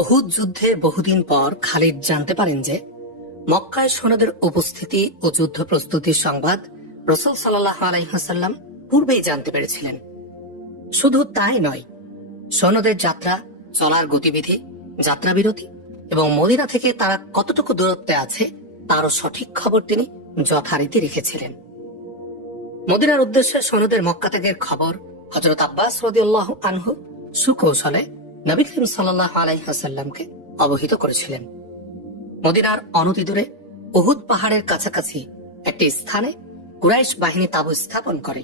উহুদ যুদ্ধে বহুদিন পর খালিদ জানতে পারেন যে মক্কায় সৈন্যদের উপস্থিতি ও যুদ্ধ প্রস্তুতির সংবাদ রাসূল সাল্লাল্লাহু আলাইহি ওয়াসাল্লাম পূর্বেই জানতে পেরেছিলেন। শুধু তাই নয়, সৈন্যদের যাত্রা, চলার গতিবিধি, যাত্রাবিরতি এবং মদিনা থেকে তারা কতটুকু দূরত্বে আছে তারও সঠিক খবর তিনি যথারীতি রেখেছিলেন। মদিনার উদ্দেশ্যে সৈন্যদের মক্কা ত্যাগের খবর হযরত আব্বাস রাদিয়াল্লাহু আনহু সুকৌশলে নবী করিম সাল্লাল্লাহু আলাইহি ওয়াসাল্লামকে অবহিত করেছিলেন। মদিনার অনতিদূরে উহুদ পাহাড়ের কাছাকাছি একটি স্থানে কুরাইশ বাহিনী তাঁবু স্থাপন করে।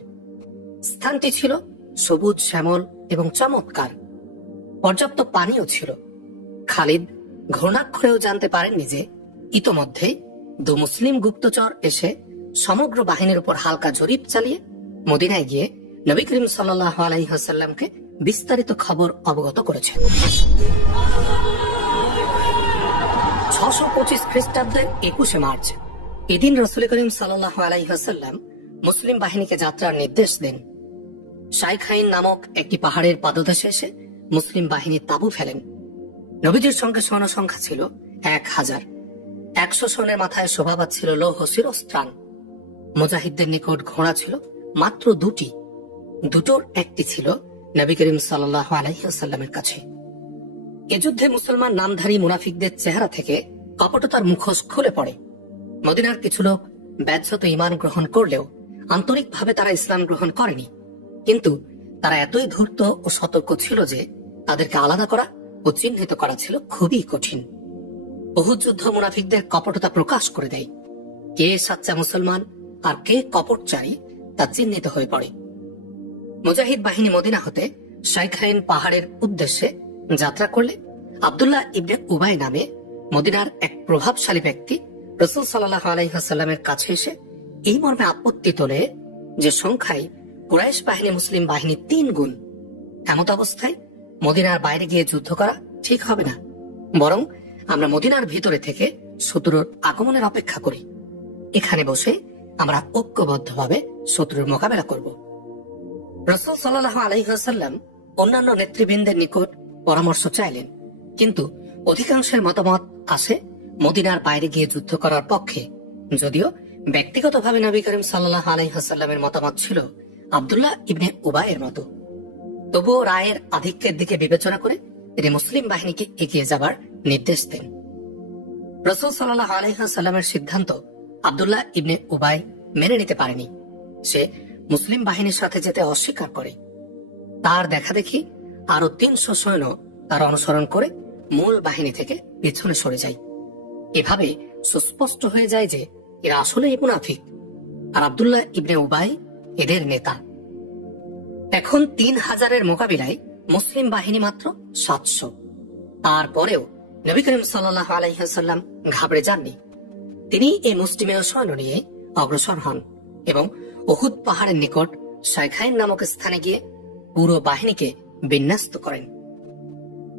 স্থানটি ছিল সবুজ শ্যামল এবং চমৎকার, পর্যাপ্ত পানিও ছিল। খালিদ ঘূর্ণাক্ষরেও জানতে পারেননি যে ইতোমধ্যে দু মুসলিম গুপ্তচর এসে সমগ্র বাহিনীর উপর হালকা জরিপ চালিয়ে মদিনায় গিয়ে নবী করিম সাল্লাল্লাহু আলাইহি ওয়াসাল্লামকে বিস্তারিত খবর অবগত করেছেন। 625 খ্রিস্টাব্দের 21শে মার্চ এদিন রাসূল করিম সাল্লাল্লাহু আলাইহি ওয়াসাল্লাম মুসলিম বাহিনীকে যাত্রার নির্দেশ দেন। শাইখাইন নামক একটি পাহাড়ের পাদদেশে এসে মুসলিম বাহিনী তাঁবু ফেলেন। নবীজির সঙ্গে সৈন্য সংখ্যা ছিল 1000। 100 সৈন্যের মাথায় শোভা পাচ্ছিল লৌহ শিরস্ত্রাণ। মুজাহিদদের নিকট ঘোড়া ছিল মাত্র 2টি। দুটোর একটি ছিল নবী করিম সাল্লাল্লাহু আলাইহি ওয়াসাল্লামের কাছে। এ যুদ্ধে মুসলমান নামধারী মুনাফিকদের চেহারা থেকে কপটতার মুখোশ খুলে পড়ে। মদিনার কিছু লোক ব্যাহত ঈমান গ্রহণ করলেও আন্তরিকভাবে তারা ইসলাম গ্রহণ করেনি, কিন্তু তারা এতই ধূর্ত ও সতর্ক ছিল যে তাদেরকে আলাদা করা ও চিহ্নিত করা ছিল খুবই কঠিন। উহুদ যুদ্ধ মুনাফিকদের কপটতা প্রকাশ করে দেয়। কে সাচ্চা মুসলমান আর কে কপটচারী তা চিহ্নিত হয়ে পড়ে। মুজাহিদ বাহিনী মদিনা হতে শাইখাইন পাহাড়ের উদ্দেশ্যে যাত্রা করলে আব্দুল্লাহ ইবনে উবাই নামে মদিনার এক প্রভাবশালী ব্যক্তি রাসূল সাল্লাল্লাহু আলাইহি ওয়াসাল্লামের কাছে এসে এই মর্মে আপত্তি তোলে যে সংখ্যায় কুরাইশ বাহিনী মুসলিম বাহিনী 3 গুণ। এমত অবস্থায় মদিনার বাইরে গিয়ে যুদ্ধ করা ঠিক হবে না, বরং আমরা মদিনার ভিতরে থেকে শত্রুর আগমনের অপেক্ষা করি। এখানে বসে আমরা ঐক্যবদ্ধভাবে শত্রুর মোকাবেলা করব। রাসূল সাল্লাল্লাহু আলাইহি ওয়াসাল্লাম অন্যান্য নেতৃবৃন্দের নিকট পরামর্শ চাইলেন, কিন্তু অধিকাংশের মতামত আসে মদিনার বাইরে গিয়ে যুদ্ধ করার পক্ষে। যদিও ব্যক্তিগতভাবে নবী করিম সাল্লাল্লাহু আলাইহি ওয়াসাল্লামের মতামত ছিল আব্দুল্লাহ ইবনে উবাইয়ের মতো। তবুও রায়ের আধিক্যের দিকে বিবেচনা করে তিনি মুসলিম বাহিনীকে এগিয়ে যাবার নির্দেশ দেন। রাসূল সাল্লাল্লাহু আলাইহি ওয়াসাল্লামের সিদ্ধান্ত আব্দুল্লাহ ইবনে উবাই মেনে নিতে পারেনি। সে মুসলিম বাহিনীর সাথে যেতে অস্বীকার করে। তার দেখা দেখি আরো 300 সৈন্য তার অনুসরণ করে মূল বাহিনী থেকে পিছনে সরে যায়। এভাবে সুস্পষ্ট হয়ে যায় যে এরা আসলেই মুনাফিক, আর আব্দুল্লাহ ইবনে উবাই এদের নেতা। এখন 3000-এর মোকাবিলায় মুসলিম বাহিনী মাত্র 700। তারপরেও নবী করিম সাল্লাল্লাহু আলাইহি ওয়াসাল্লাম ঘাবড়ে যাননি। তিনি এই মুসলিমের সৈন্য নিয়ে অগ্রসর হন এবং উহুদ পাহাড়ের নিকট শাইখাইন নামক স্থানে গিয়ে পুরো বাহিনীকে বিন্যস্ত করেন।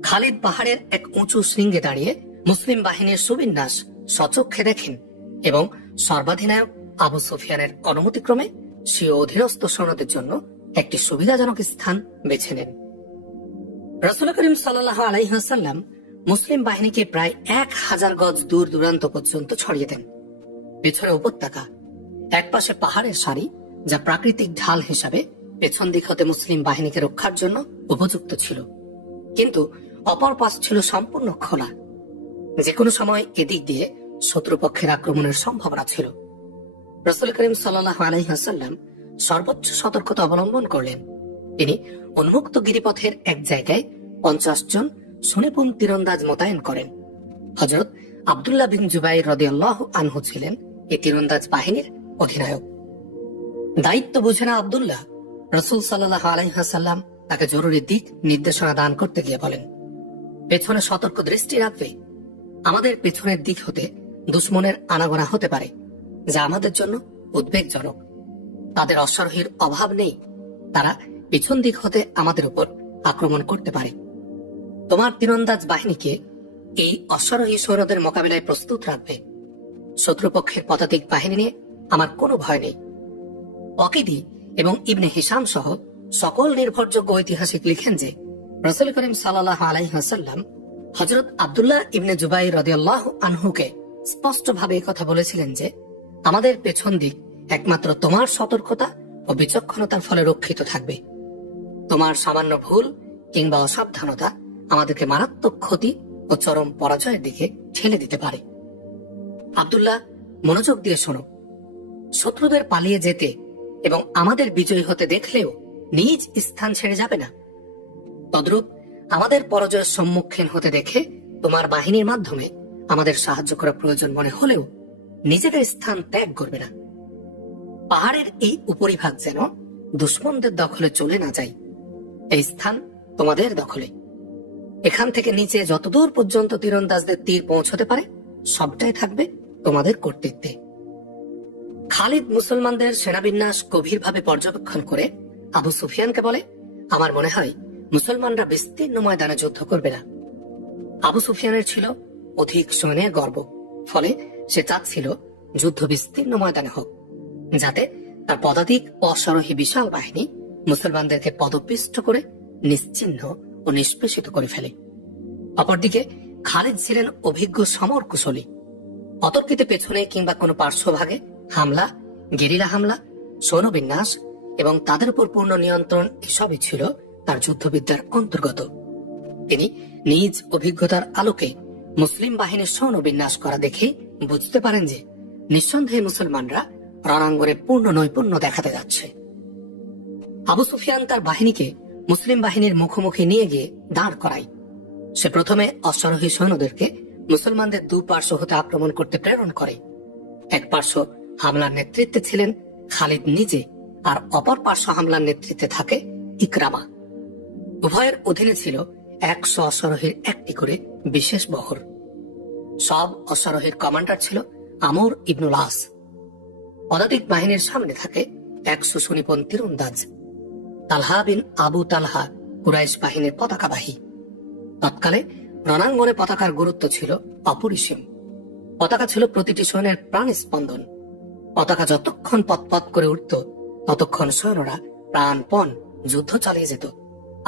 খালিদ পাহাড়ের এক উঁচু শৃঙ্গে দাঁড়িয়ে মুসলিম বাহিনীর সুবিন্যাস সচক্ষে দেখেন এবং সর্বাধিনায়ক আবু সুফিয়ানের অনুমতিক্রমে স্বীয় অধীনস্থ সৈন্যদের জন্য একটি সুবিধাজনক স্থান বেছে নেন। রাসূল করিম সাল্লাল্লাহু আলাইহি ওয়াসাল্লাম মুসলিম বাহিনীকে প্রায় 1000 গজ দূর দূরান্ত পর্যন্ত ছড়িয়ে দেন। পেছনে উপত্যকা, একপাশে পাহাড়ের সারি যা প্রাকৃতিক ঢাল হিসাবে পেছন দিক হতে মুসলিম বাহিনীকে রক্ষার জন্য উপযুক্ত ছিল, কিন্তু অপর পাশ ছিল সম্পূর্ণ খোলা। যে কোনো সময় এদিক দিয়ে শত্রুপক্ষের আক্রমণের সম্ভাবনা ছিল। রাসূল করিম সাল্লাল্লাহু আলাইহি ওয়াসাল্লাম সর্বোচ্চ সতর্কতা অবলম্বন করলেন। তিনি উন্মুক্ত গিরিপথের এক জায়গায় 50 জন সুনিপুণ তীরন্দাজ মোতায়েন করেন। হযরত আব্দুল্লাহ বিন জুবাইর রাদিয়াল্লাহু আনহু ছিলেন এই তীরন্দাজ বাহিনীর অধিনায়ক। দায়িত্ব বুঝে না আব্দুল্লাহ, রাসূল সাল্লাল্লাহু আলাইহি ওয়াসাল্লাম তাকে জরুরি দিক নির্দেশনা দান করতে গিয়ে বলেন, পেছনে সতর্ক দৃষ্টি রাখবে। আমাদের পেছনের দিক হতে দুশমনের আনাগোনা হতে পারে, যা আমাদের জন্য উদ্বেগজনক। তাদের অশ্বারোহীর অভাব নেই, তারা পিছন দিক হতে আমাদের উপর আক্রমণ করতে পারে। তোমার তীরন্দাজ বাহিনীকে এই অশ্বারোহী সৈন্যদের মোকাবিলায় প্রস্তুত রাখবে। শত্রুপক্ষের পদাতিক বাহিনী নিয়ে আমার কোনো ভয় নেই। ওয়াকিদি এবং ইবনে হিশাম সহ সকল নির্ভরযোগ্য ঐতিহাসিক লিখেন যে রাসূল করিম সাল্লাল্লাহু আলাইহি ওয়াসাল্লাম হযরত আব্দুল্লাহ ইবনে জুবাইর রাদিয়াল্লাহু আনহুকে স্পষ্টভাবে কথা বলেছিলেন যে আমাদের পেছন দিক একমাত্র তোমার সতর্কতা ও বিচক্ষণতার ফলে রক্ষিত থাকবে। তোমার সামান্য ভুল কিংবা অসাবধানতা আমাদেরকে মারাত্মক ক্ষতি ও চরম পরাজয়ের দিকে ঠেলে দিতে পারে। আব্দুল্লাহ, মনোযোগ দিয়ে শোনো। শত্রুদের পালিয়ে যেতে এবং আমাদের বিজয়ী হতে দেখলেও নিজ স্থান ছেড়ে যাবে না। তদ্রূপ আমাদের পরাজয়ের সম্মুখীন হতে দেখে তোমার বাহিনীর মাধ্যমে আমাদের সাহায্য করা প্রয়োজন মনে হলেও নিজেদের স্থান ত্যাগ করবে না। পাহাড়ের এই উপরিভাগ যেন দুশমনদের দখলে চলে না যায়। এই স্থান তোমাদের দখলে। এখান থেকে নিচে যতদূর পর্যন্ত তীরন্দাজদের তীর পৌঁছতে পারে সবটাই থাকবে তোমাদের কর্তৃত্বে। খালিদ মুসলমানদের সেনাবিন্যাস গভীরভাবে পর্যবেক্ষণ করে আবু সুফিয়ানকে বলে, আমার মনে হয় মুসলমানরা বিস্তীর্ণ ময়দানে যুদ্ধ করবে না। আবু সুফিয়ানের ছিল অধিক সৈন্যের গর্ব, ফলে সে চাচ্ছিল যুদ্ধ বিস্তীর্ণ ময়দানে হোক, যাতে তার পদাতিক অশ্বারোহী বিশাল বাহিনী মুসলমানদেরকে পদপিষ্ট করে নিশ্চিহ্ন ও নিষ্পেষিত করে ফেলে। অপরদিকে খালিদ ছিলেন অভিজ্ঞ সমর কুশলী। অতর্কিতে পেছনে কিংবা কোনো পার্শ্বভাগে হামলা, গেরিলা হামলা, সৈন্যবিন্যাস এবং তাদের উপর পূর্ণ নিয়ন্ত্রণ এসবই ছিল তার যুদ্ধবিদ্যার অন্তর্গত। তিনি নিজ অভিজ্ঞতার আলোকে মুসলিম বাহিনীর সৈন্যবিন্যাস করা দেখেই বুঝতে পারেন যে নিঃসন্দেহে মুসলমানরা রণাঙ্গনে পূর্ণ নৈপুণ্য দেখাতে যাচ্ছে। আবু সুফিয়ান তার বাহিনীকে মুসলিম বাহিনীর মুখোমুখি নিয়ে গিয়ে দাঁড় করায়। সে প্রথমে অশ্বারোহী সৈন্যদেরকে মুসলমানদের দু পার্শ্ব হতে আক্রমণ করতে প্রেরণ করে। এক পার্শ্ব হামলার নেতৃত্বে ছিলেন খালিদ নিজে, আর অপর পার্শ্ব হামলার নেতৃত্বে থাকে ইকরামা। উভয়ের অধীনে ছিল 100 অশ্বারোহীর একটি করে বিশেষ বহর। সব অশ্বারোহীর কমান্ডার ছিল আমর ইবনুল আস। পদাতিক বাহিনীর সামনে থাকে 100 সুনিপুণ তীরন্দাজ। তালহা বিন আবু তালহা কুরাইশ বাহিনীর পতাকাবাহী। তৎকালে রণাঙ্গনে পতাকার গুরুত্ব ছিল অপরিসীম। পতাকা ছিল প্রতিটি সৈন্যের প্রাণ স্পন্দন। পতাকা যতক্ষণ পতপত করে উঠত ততক্ষণ সৈন্যরা প্রাণপণ যুদ্ধ চালিয়ে যেত,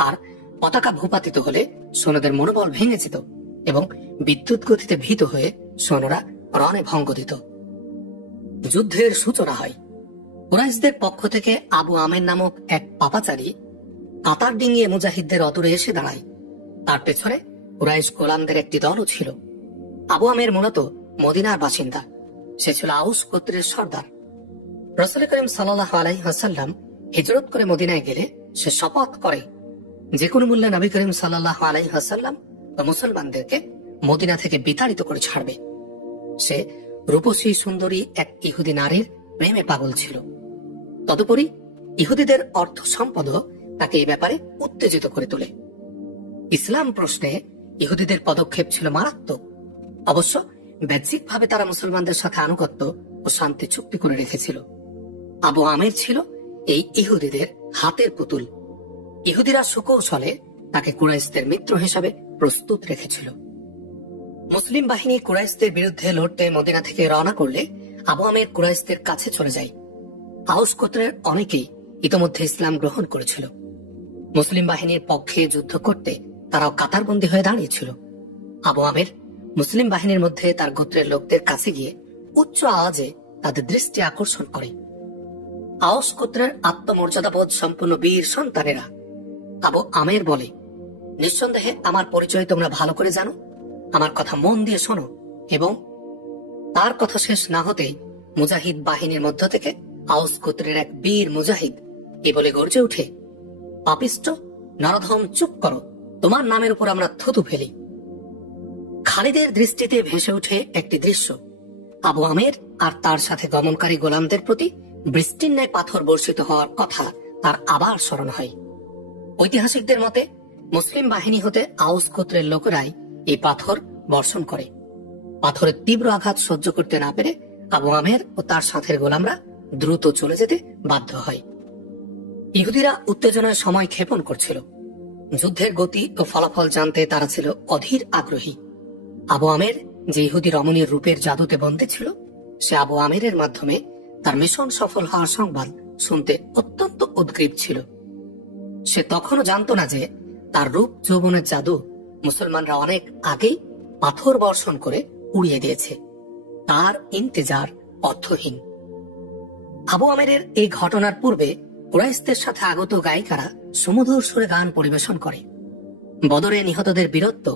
আর পতাকা ভূপাতিত হলে সৈন্যদের মনোবল ভেঙে যেত এবং বিদ্যুৎ গতিতে ভীত হয়ে সৈন্যরা রণে ভঙ্গ দিত। যুদ্ধের সূচনা হয়। কুরাইশদের পক্ষ থেকে আবু আমের নামক এক পাপাচারী কাতার ডিঙিয়ে মুজাহিদদের অদূরে এসে দাঁড়ায়। তার পেছনে কুরাইশ গোলামদের একটি দলও ছিল। আবু আমের মূলত মদিনার বাসিন্দা। সে ছিল আউস গোত্রের সর্দার। রাসূল করিম সাল্লাল্লাহু আলাইহি ওয়াসাল্লাম হিজরত করে মদিনায় গেলে সে শপথ করে যে কোনো মূল্যে নবী করিম সাল্লাল্লাহু আলাইহি ওয়াসাল্লাম ও মুসলমানদেরকে মদিনা থেকে বিতাড়িত করে ছাড়বে। সে রূপসী সুন্দরী এক ইহুদি নারীর প্রেমে পাগল ছিল। তদুপরি ইহুদিদের অর্থ সম্পদও তাকে এই ব্যাপারে উত্তেজিত করে তোলে। ইসলাম প্রশ্নে ইহুদিদের পদক্ষেপ ছিল মারাত্মক। অবশ্য বাহ্যিকভাবে তারা মুসলমানদের সাথে আনুগত্য ও শান্তি চুক্তি করে রেখেছিল। আবু আমের ছিল এই ইহুদিদের হাতের পুতুল। ইহুদিরা সুকৌশলে তাকে কুরাইশদের মিত্র হিসাবে প্রস্তুত রেখেছিল। মুসলিম বাহিনী কুরাইশদের বিরুদ্ধে লড়তে মদিনা থেকে রওনা করলে আবু আমের কুরাইশদের কাছে চলে যায়। আউস গোত্রের অনেকেই ইতোমধ্যে ইসলাম গ্রহণ করেছিল। মুসলিম বাহিনীর পক্ষে যুদ্ধ করতে তারাও কাতারবন্দী হয়ে দাঁড়িয়েছিল। আবু আমের মুসলিম বাহিনীর মধ্যে তার গোত্রের লোকদের কাছে গিয়ে উচ্চ আওয়াজে তাদের দৃষ্টি আকর্ষণ করে। আউস গোত্রের আত্মমর্যাদাবোধ সম্পন্ন বীর সন্তানেরা আবু আমের বলে, নিঃসন্দেহে আমার পরিচয় তোমরা ভালো করে জানো, আমার কথা মন দিয়ে শোনো। এবং তার কথা শেষ না হতেই মুজাহিদ বাহিনীর মধ্য থেকে আউস গোত্রের এক বীর মুজাহিদ এ বলে গর্জে উঠে, পাপিষ্ট নরধম, চুপ করো, তোমার নামের উপর আমরা থুতু ফেলি। খালিদের দৃষ্টিতে ভেসে উঠে একটি দৃশ্য। আবু আমের আর তার সাথে গমনকারী গোলামদের প্রতি বৃষ্টির ন্যায় পাথর বর্ষিত হওয়ার কথা তার আবার স্মরণ হয়। ঐতিহাসিকদের মতে মুসলিম বাহিনী হতে আউস গোত্রের লোকেরাই এই পাথর বর্ষণ করে। পাথরের তীব্র আঘাত সহ্য করতে না পেরে আবু আমের ও তার সাথের গোলামরা দ্রুত চলে যেতে বাধ্য হয়। ইহুদিরা উত্তেজনায় সময় ক্ষেপণ করছিল। যুদ্ধের গতি ও ফলাফল জানতে তারা ছিল অধীর আগ্রহী। আবু আমের যে ইহুদি রমণীর রূপের জাদুতে বন্দী ছিল, সে আবু আমেরের মাধ্যমে তার মিশন সফল হওয়ার সংবাদ শুনতে অত্যন্ত উদ্গ্রীব ছিল। সে তখনও জানত না যে তার রূপ যৌবনের জাদু মুসলমানরা অনেক আগেই পাথর বর্ষণ করে উড়িয়ে দিয়েছে। তার ইন্তেজার অর্থহীন। আবু আমেরের এই ঘটনার পূর্বে কুরাইশদের সাথে আগত গায়িকারা সুমধুর সুরে গান পরিবেশন করে। বদরে নিহতদের বীরত্ব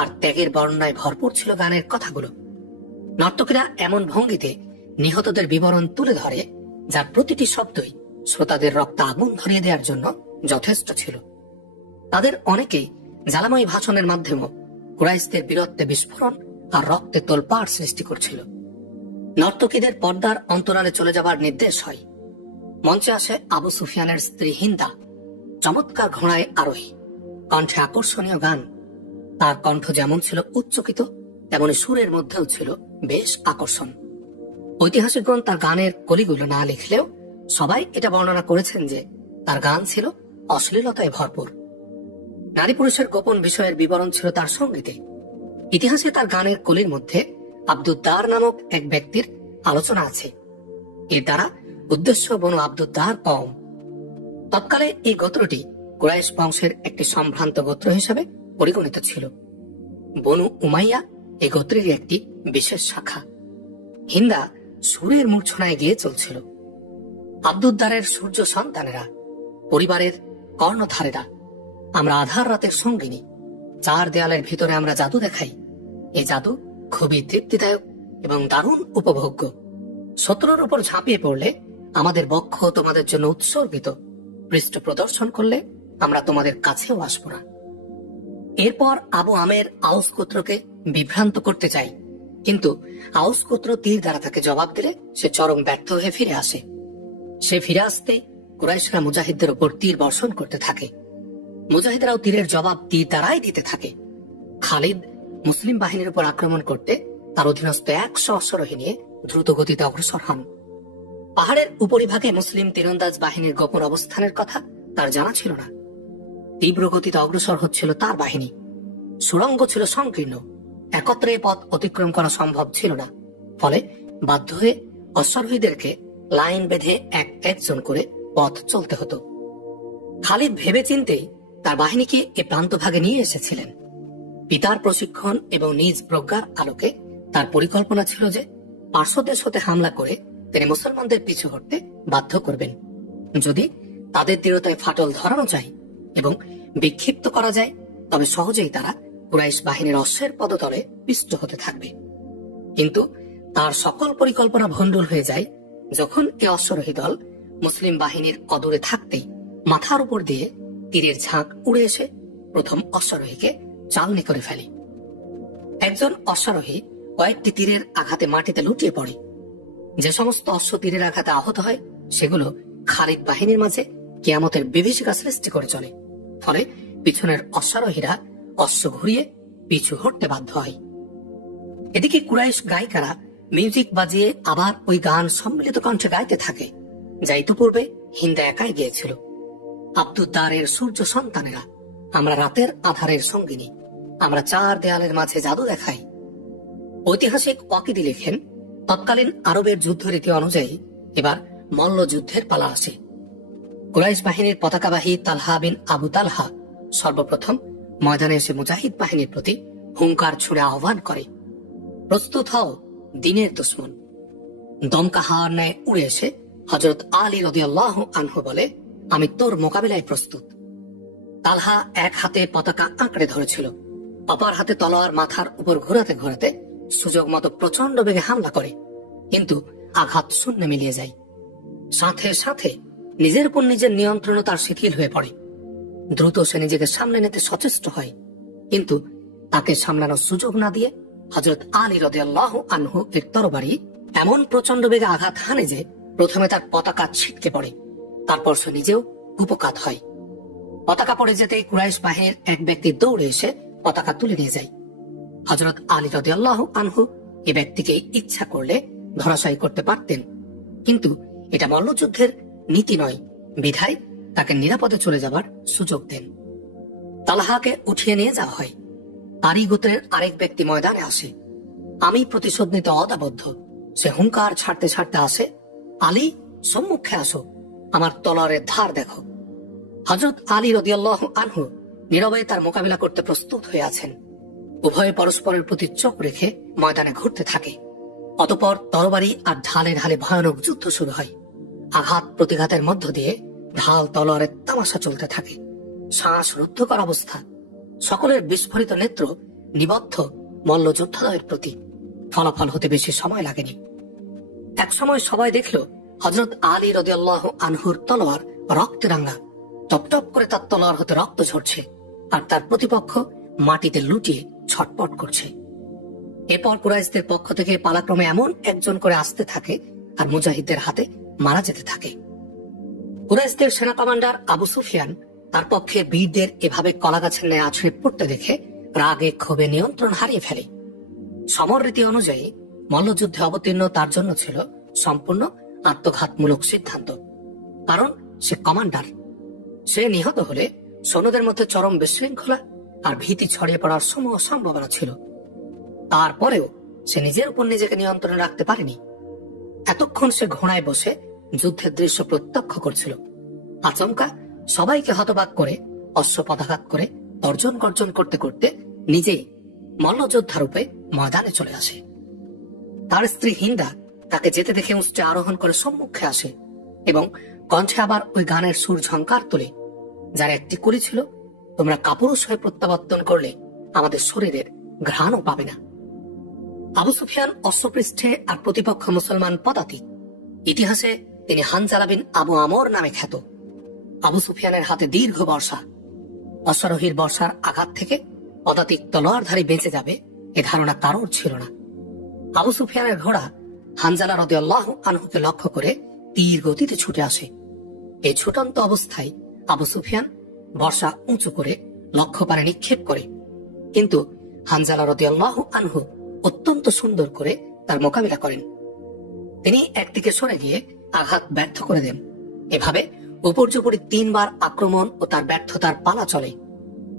আর ত্যাগের বর্ণনায় ভরপুর ছিল গানের কথাগুলো। নর্তকীরা এমন ভঙ্গিতে নিহতদের বিবরণ তুলে ধরে, যার প্রতিটি শব্দই শ্রোতাদের রক্ত আগুন ধরিয়ে দেওয়ার জন্য যথেষ্ট ছিল। তাদের অনেকেই জ্বালাময়ী ভাষণের মাধ্যমে কুরাইশদের বীরত্বে বিস্ফোরণ আর রক্তে তোলপাড় সৃষ্টি করছিল। নর্তকীদের পর্দার অন্তরালে চলে যাবার নির্দেশ হয়। মঞ্চে আসে আবু সুফিয়ানের স্ত্রী হিন্দা, চমৎকার ঘোড়ায় আরোহী, কণ্ঠে আকর্ষণীয় গান। তার কণ্ঠ যেমন ছিল উচ্চকিত, তেমনি সুরের মধ্যেও ছিল বেশ আকর্ষণ। ঐতিহাসিকগণ তার গানের কলিগুলো না লিখলেও সবাই এটা বর্ণনা করেছেন যে তার গান ছিল অশ্লীলতায় ভরপুর। নারী পুরুষের গোপন বিষয়ের বিবরণ ছিল তার সঙ্গীতে। ইতিহাসে তার গানের কলির মধ্যে আব্দুদ্দার নামক এক ব্যক্তির আলোচনা আছে। এর দ্বারা উদ্দেশ্য বনু আব্দুদ্দার কওম। তৎকালে এই গোত্রটি কুরাইশ বংশের একটি সম্ভ্রান্ত গোত্র হিসেবে পরিগণিত ছিল। বনু উমাইয়া এই গোত্রের একটি বিশেষ শাখা। হিন্দা সুরের মূর্ছনায় গিয়ে চলছিল। আব্দুদ্দারের সূর্য সন্তানেরা, পরিবারের কর্ণধারেরা, আমরা আধার রাতের সঙ্গিনী, চার দেয়ালের ভিতরে আমরা জাদু দেখাই। এই জাদু খুবই তৃপ্তিদায়ক এবং দারুণ উপভোগ্য। শত্রুর উপর ঝাঁপিয়ে পড়লে আমাদের বক্ষ তোমাদের জন্য উৎসর্গিত। পৃষ্ঠ প্রদর্শন করলে আমরা তোমাদের কাছেও আসবো না। এরপর আবু আমের আউস গোত্রকে বিভ্রান্ত করতে চাই, কিন্তু আউস গোত্র তীর দ্বারা তাকে জবাব দিলে সে চরম ব্যর্থ হয়ে ফিরে আসে। সে ফিরে আসতে কুরাইশরা মুজাহিদদের উপর তীর বর্ষণ করতে থাকে। মুজাহিদরাও তীরের জবাব তীর দ্বারাই দিতে থাকে। খালিদ মুসলিম বাহিনীর উপর আক্রমণ করতে তার অধীনস্থ 100 অশ্বারোহী নিয়ে দ্রুত গতিতে অগ্রসর হন। পাহাড়ের উপরিভাগে মুসলিম তীরন্দাজ বাহিনীর গোপন অবস্থানের কথা তার জানা ছিল না। তীব্র গতিতে অগ্রসর হচ্ছিল তার বাহিনী। সুড়ঙ্গ ছিল সংকীর্ণ, একত্রে পথ অতিক্রম করা সম্ভব ছিল না। ফলে বাধ্য হয়ে অশ্বারোহীদেরকে লাইন বেঁধে একজন করে পথ চলতে হতো। খালিদ ভেবে চিন্তেই তার বাহিনীকে এ প্রান্তভাগে নিয়ে এসেছিলেন। পিতার প্রশিক্ষণ এবং নিজ প্রজ্ঞার আলোকে তার পরিকল্পনা ছিল যে পার্শ্বদেশ হতে হামলা করে তিনি মুসলমানদের পিছু হটতে বাধ্য করবেন। যদি তাদের দৃঢ়তায় ফাটল ধরানো যায় এবং বিক্ষিপ্ত করা যায়, তবে সহজেই তারা কুরাইশ বাহিনীর অশ্বের পদতলে পিষ্ট হতে থাকবে। কিন্তু তার সকল পরিকল্পনা ভণ্ডুল হয়ে যায় যখন এ অশ্বারোহী দল মুসলিম বাহিনীর অদূরে থাকতেই মাথার উপর দিয়ে তীরের ঝাঁক উড়ে এসে প্রথম অশ্বারোহীকে চালনি করে ফেলে। একজন অশ্বারোহী কয়েকটি তীরের আঘাতে মাটিতে লুটিয়ে পড়ে। যে সমস্ত অশ্ব তীরের আঘাতে আহত হয় সেগুলো খালিদ বাহিনীর মাঝে কিয়ামতের বিভীষিকা সৃষ্টি করে চলে। ফলে পিছনের অশ্বারোহীরা অশ্ব ঘুরিয়ে পিছু হটতে বাধ্য হয়। এদিকে কুরাইশ গায়িকারা মিউজিক বাজিয়ে আবার ওই গান সম্মিলিত কণ্ঠে গাইতে থাকে, যা ইতিপূর্বে হিন্দা একাই গিয়েছিল। আব্দুদ্দারের সূর্য সন্তানেরা, আমরা রাতের আধারের সঙ্গিনী, আমরা চার দেয়ালের মাঝে জাদু দেখাই। ঐতিহাসিক ওয়াকিদি লেখেন, তৎকালীন আরবের যুদ্ধরীতি অনুযায়ী এবার মল্ল যুদ্ধের পালা আসে। কুরাইশ বাহিনীর পতাকাবাহী তালহা বিন আবু তালহা সর্বপ্রথম ময়দানে এসে মুজাহিদ বাহিনীর প্রতি হুঙ্কার ছুড়ে আহ্বান করে, প্রস্তুত হও দিনের দুশ্মন। দমকা হাওয়ার ন্যায় উড়ে এসে হযরত আলী রাদিয়াল্লাহু আনহু বলে, আমি তোর মোকাবিলায় প্রস্তুত। তালহা এক হাতে পতাকা আঁকড়ে ধরেছিল, অপর হাতে তলোয়ার মাথার উপর ঘোরাতে ঘোরাতে সুযোগ মতো প্রচন্ড বেগে হামলা করে, কিন্তু আঘাত শূন্যে মিলিয়ে যায়। সাথে সাথে নিজের উপর নিজের নিয়ন্ত্রণ তার শিথিল হয়ে পড়ে। দ্রুত সে নিজেকে সামলে নিতে সচেষ্ট হয়, কিন্তু তাকে সামলানোর সুযোগ না দিয়ে হযরত আলী রাদিয়াল্লাহু আনহু এর তরবারি এমন প্রচন্ড বেগে আঘাত হানে যে প্রথমে তার পতাকা ছিটকে পড়ে, তারপর সে নিজেও কুপকাত হয়। পতাকা পড়ে যেতেই কুরাইশ বাহিনীর এক ব্যক্তি দৌড়ে এসে পতাকা তুলে নিয়ে যায়। হযরত আলী রাদিয়াল্লাহু আনহু এ ব্যক্তিকে ইচ্ছা করলে ধরাশায়ী করতে পারতেন, কিন্তু এটা মল্লযুদ্ধের নীতি নয়, বিধায় তাকে নিরাপদে চলে যাবার সুযোগ দেন। তালহাকে উঠিয়ে নিয়ে যাওয়া হয়। তারই গোত্রের আরেক ব্যক্তি ময়দানে আসে। আমি প্রতিশোধ নিতে অদাবদ্ধ। সে হুঙ্কার ছাড়তে ছাড়তে আসে, আলী সম্মুখে আসো, আমার তলোয়ারের ধার দেখো। হযরত আলী রাদিয়াল্লাহু আনহু নীরবে তার মোকাবিলা করতে প্রস্তুত হয়ে আছেন। উভয়ে পরস্পরের প্রতি চোখ রেখে ময়দানে ঘুরতে থাকে। অতঃপর তরবারি আর ঢালে ঢালে ভয়ানক যুদ্ধ শুরু হয়। আঘাত প্রতিঘাতের মধ্য দিয়ে ঢাল তলোয়ারের তামাশা চলতে থাকে। শ্বাস রুদ্ধকর অবস্থা। সকলের বিস্ফোরিত নেত্র নিবদ্ধ মল্লযোদ্ধাদের প্রতি। ফলাফল হতে বেশি সময় লাগেনি। এক সময় সবাই দেখল হযরত আলী রাদিয়াল্লাহু আনহুর তলোয়ার রক্তে রাঙা। টপটপ করে তার তলোয়ার হতে রক্ত ঝরছে, আর তার প্রতিপক্ষ মাটিতে লুটিয়ে ছটপট করছে। এরপর কুরাইশদের পক্ষ থেকে পালাক্রমে এমন একজন করে আসতে থাকে আর মুজাহিদদের হাতে মারা যেতে থাকে। কুরাইশদের সেনা কমান্ডার আবু সুফিয়ান তার পক্ষে বীরদের এভাবে কলাগাছের ন্যায় আছড়ে পড়তে দেখে রাগে ক্ষোভে নিয়ন্ত্রণ হারিয়ে ফেলে। সমর রীতি অনুযায়ী মল্লযুদ্ধে অবতীর্ণ তার জন্য ছিল সম্পূর্ণ আত্মঘাতমূলক সিদ্ধান্ত, কারণ সে কমান্ডার। সে নিহত হলে সৈন্যদের মধ্যে চরম বিশৃঙ্খলা আর ভীতি ছড়িয়ে পড়ার সমূহ সম্ভাবনা ছিল। তারপরেও সে নিজের উপর নিজেকে নিয়ন্ত্রণে রাখতে পারেনি। এতক্ষণ সে ঘোড়ায় বসে যুদ্ধের দৃশ্য প্রত্যক্ষ করছিল। আচমকা সবাইকে হতবাক করে অশ্বপদাঘাত করে তর্জন গর্জন করতে করতে নিজেই মল্লযোদ্ধা রূপে ময়দানে চলে আসে। তার স্ত্রী হিন্দা তাকে যেতে দেখে উষ্টে আরোহণ করে সম্মুখে আসে এবং কণ্ঠে আবার ওই গানের সুর ঝংকার তোলে, যার একটি কলি ছিল, তোমরা কাপুরুষ হয়ে প্রত্যাবর্তন করলে আমাদের শরীরের ঘ্রাণও পাবে না। আবু সুফিয়ান অশ্বপৃষ্ঠে আর প্রতিপক্ষ মুসলমান পদাতিক। ইতিহাসে তিনি হানজালা বিন আবু আমর নামে খ্যাত। আবু সুফিয়ানের হাতে দীর্ঘ বর্ষা। অশ্বারোহীর বর্ষার আঘাত থেকে পদাতিক তলোয়ারধারী বেঁচে যাবে এ ধারণা কারোর ছিল না। আবু সুফিয়ানের ঘোড়া হানজালা রাদিয়াল্লাহু আনহুকে লক্ষ্য করে তীর গতিতে ছুটে আসে। এই ছুটন্ত অবস্থায় আবু সুফিয়ান বর্ষা উঁচু করে লক্ষ্যপানে নিক্ষেপ করে, কিন্তু হানজালা রাদিয়াল্লাহু আনহু অত্যন্ত সুন্দর করে তার মোকাবিলা করেন। তিনি একদিকে সরে গিয়ে আঘাত ব্যর্থ করে দেন। এভাবে উপর্যুপরি 3 বার আক্রমণ ও তার ব্যর্থতার পালা চলে।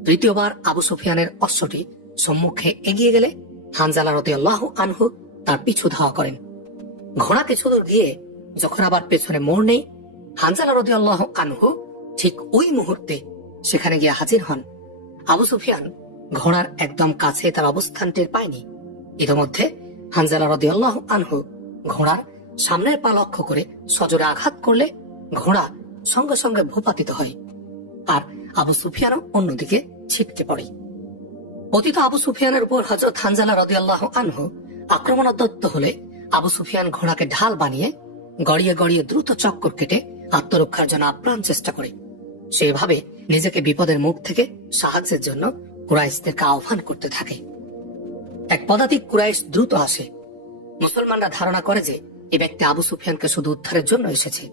তৃতীয়বার আবু সুফিয়ানের অশ্বটি সম্মুখে এগিয়ে গেলে হানজালা রাদিয়াল্লাহু আনহু তার পিছু ধাওয়া করেন। ঘোড়া কিছু দূর গিয়ে যখন আবার পেছনে মোড় নেই, হানজালা রাদিয়াল্লাহু আনহু ঠিক ওই মুহূর্তে সেখানে গিয়ে হাজির হন। আবু সুফিয়ান ঘোড়ার একদম কাছে তার অবস্থান টের পায়নি। ইতিমধ্যে হানজালা রাদিয়াল্লাহু আনহু ঘোড়ার সামনের পা লক্ষ্য করে সজোরে আঘাত করলে ঘোড়া সঙ্গে সঙ্গে ভূপাতিত হয়, আর আবু সুফিয়ানও অন্যদিকে ছিটকে পড়ে। পতিত আবু সুফিয়ানের উপর হযরত হানজালা রাদিয়াল্লাহু আনহু আক্রমণাত্মক হলে আবু সুফিয়ান ঘোড়াকে ঢাল বানিয়ে গড়িয়ে গড়িয়ে দ্রুত চক্কর কেটে আত্মরক্ষার জন্য আপ্রাণ চেষ্টা করে। সেভাবে নিজেকে বিপদের মুখ থেকে সাহায্যের জন্য কুরাইশদেরকে আহ্বান করতে থাকে। এক পদাতিক কুরাইশ দ্রুত আসে। মুসলমানরা ধারণা করে যে এই ব্যক্তি আবু সুফিয়ানকে শুধু উদ্ধারের জন্য এসেছে,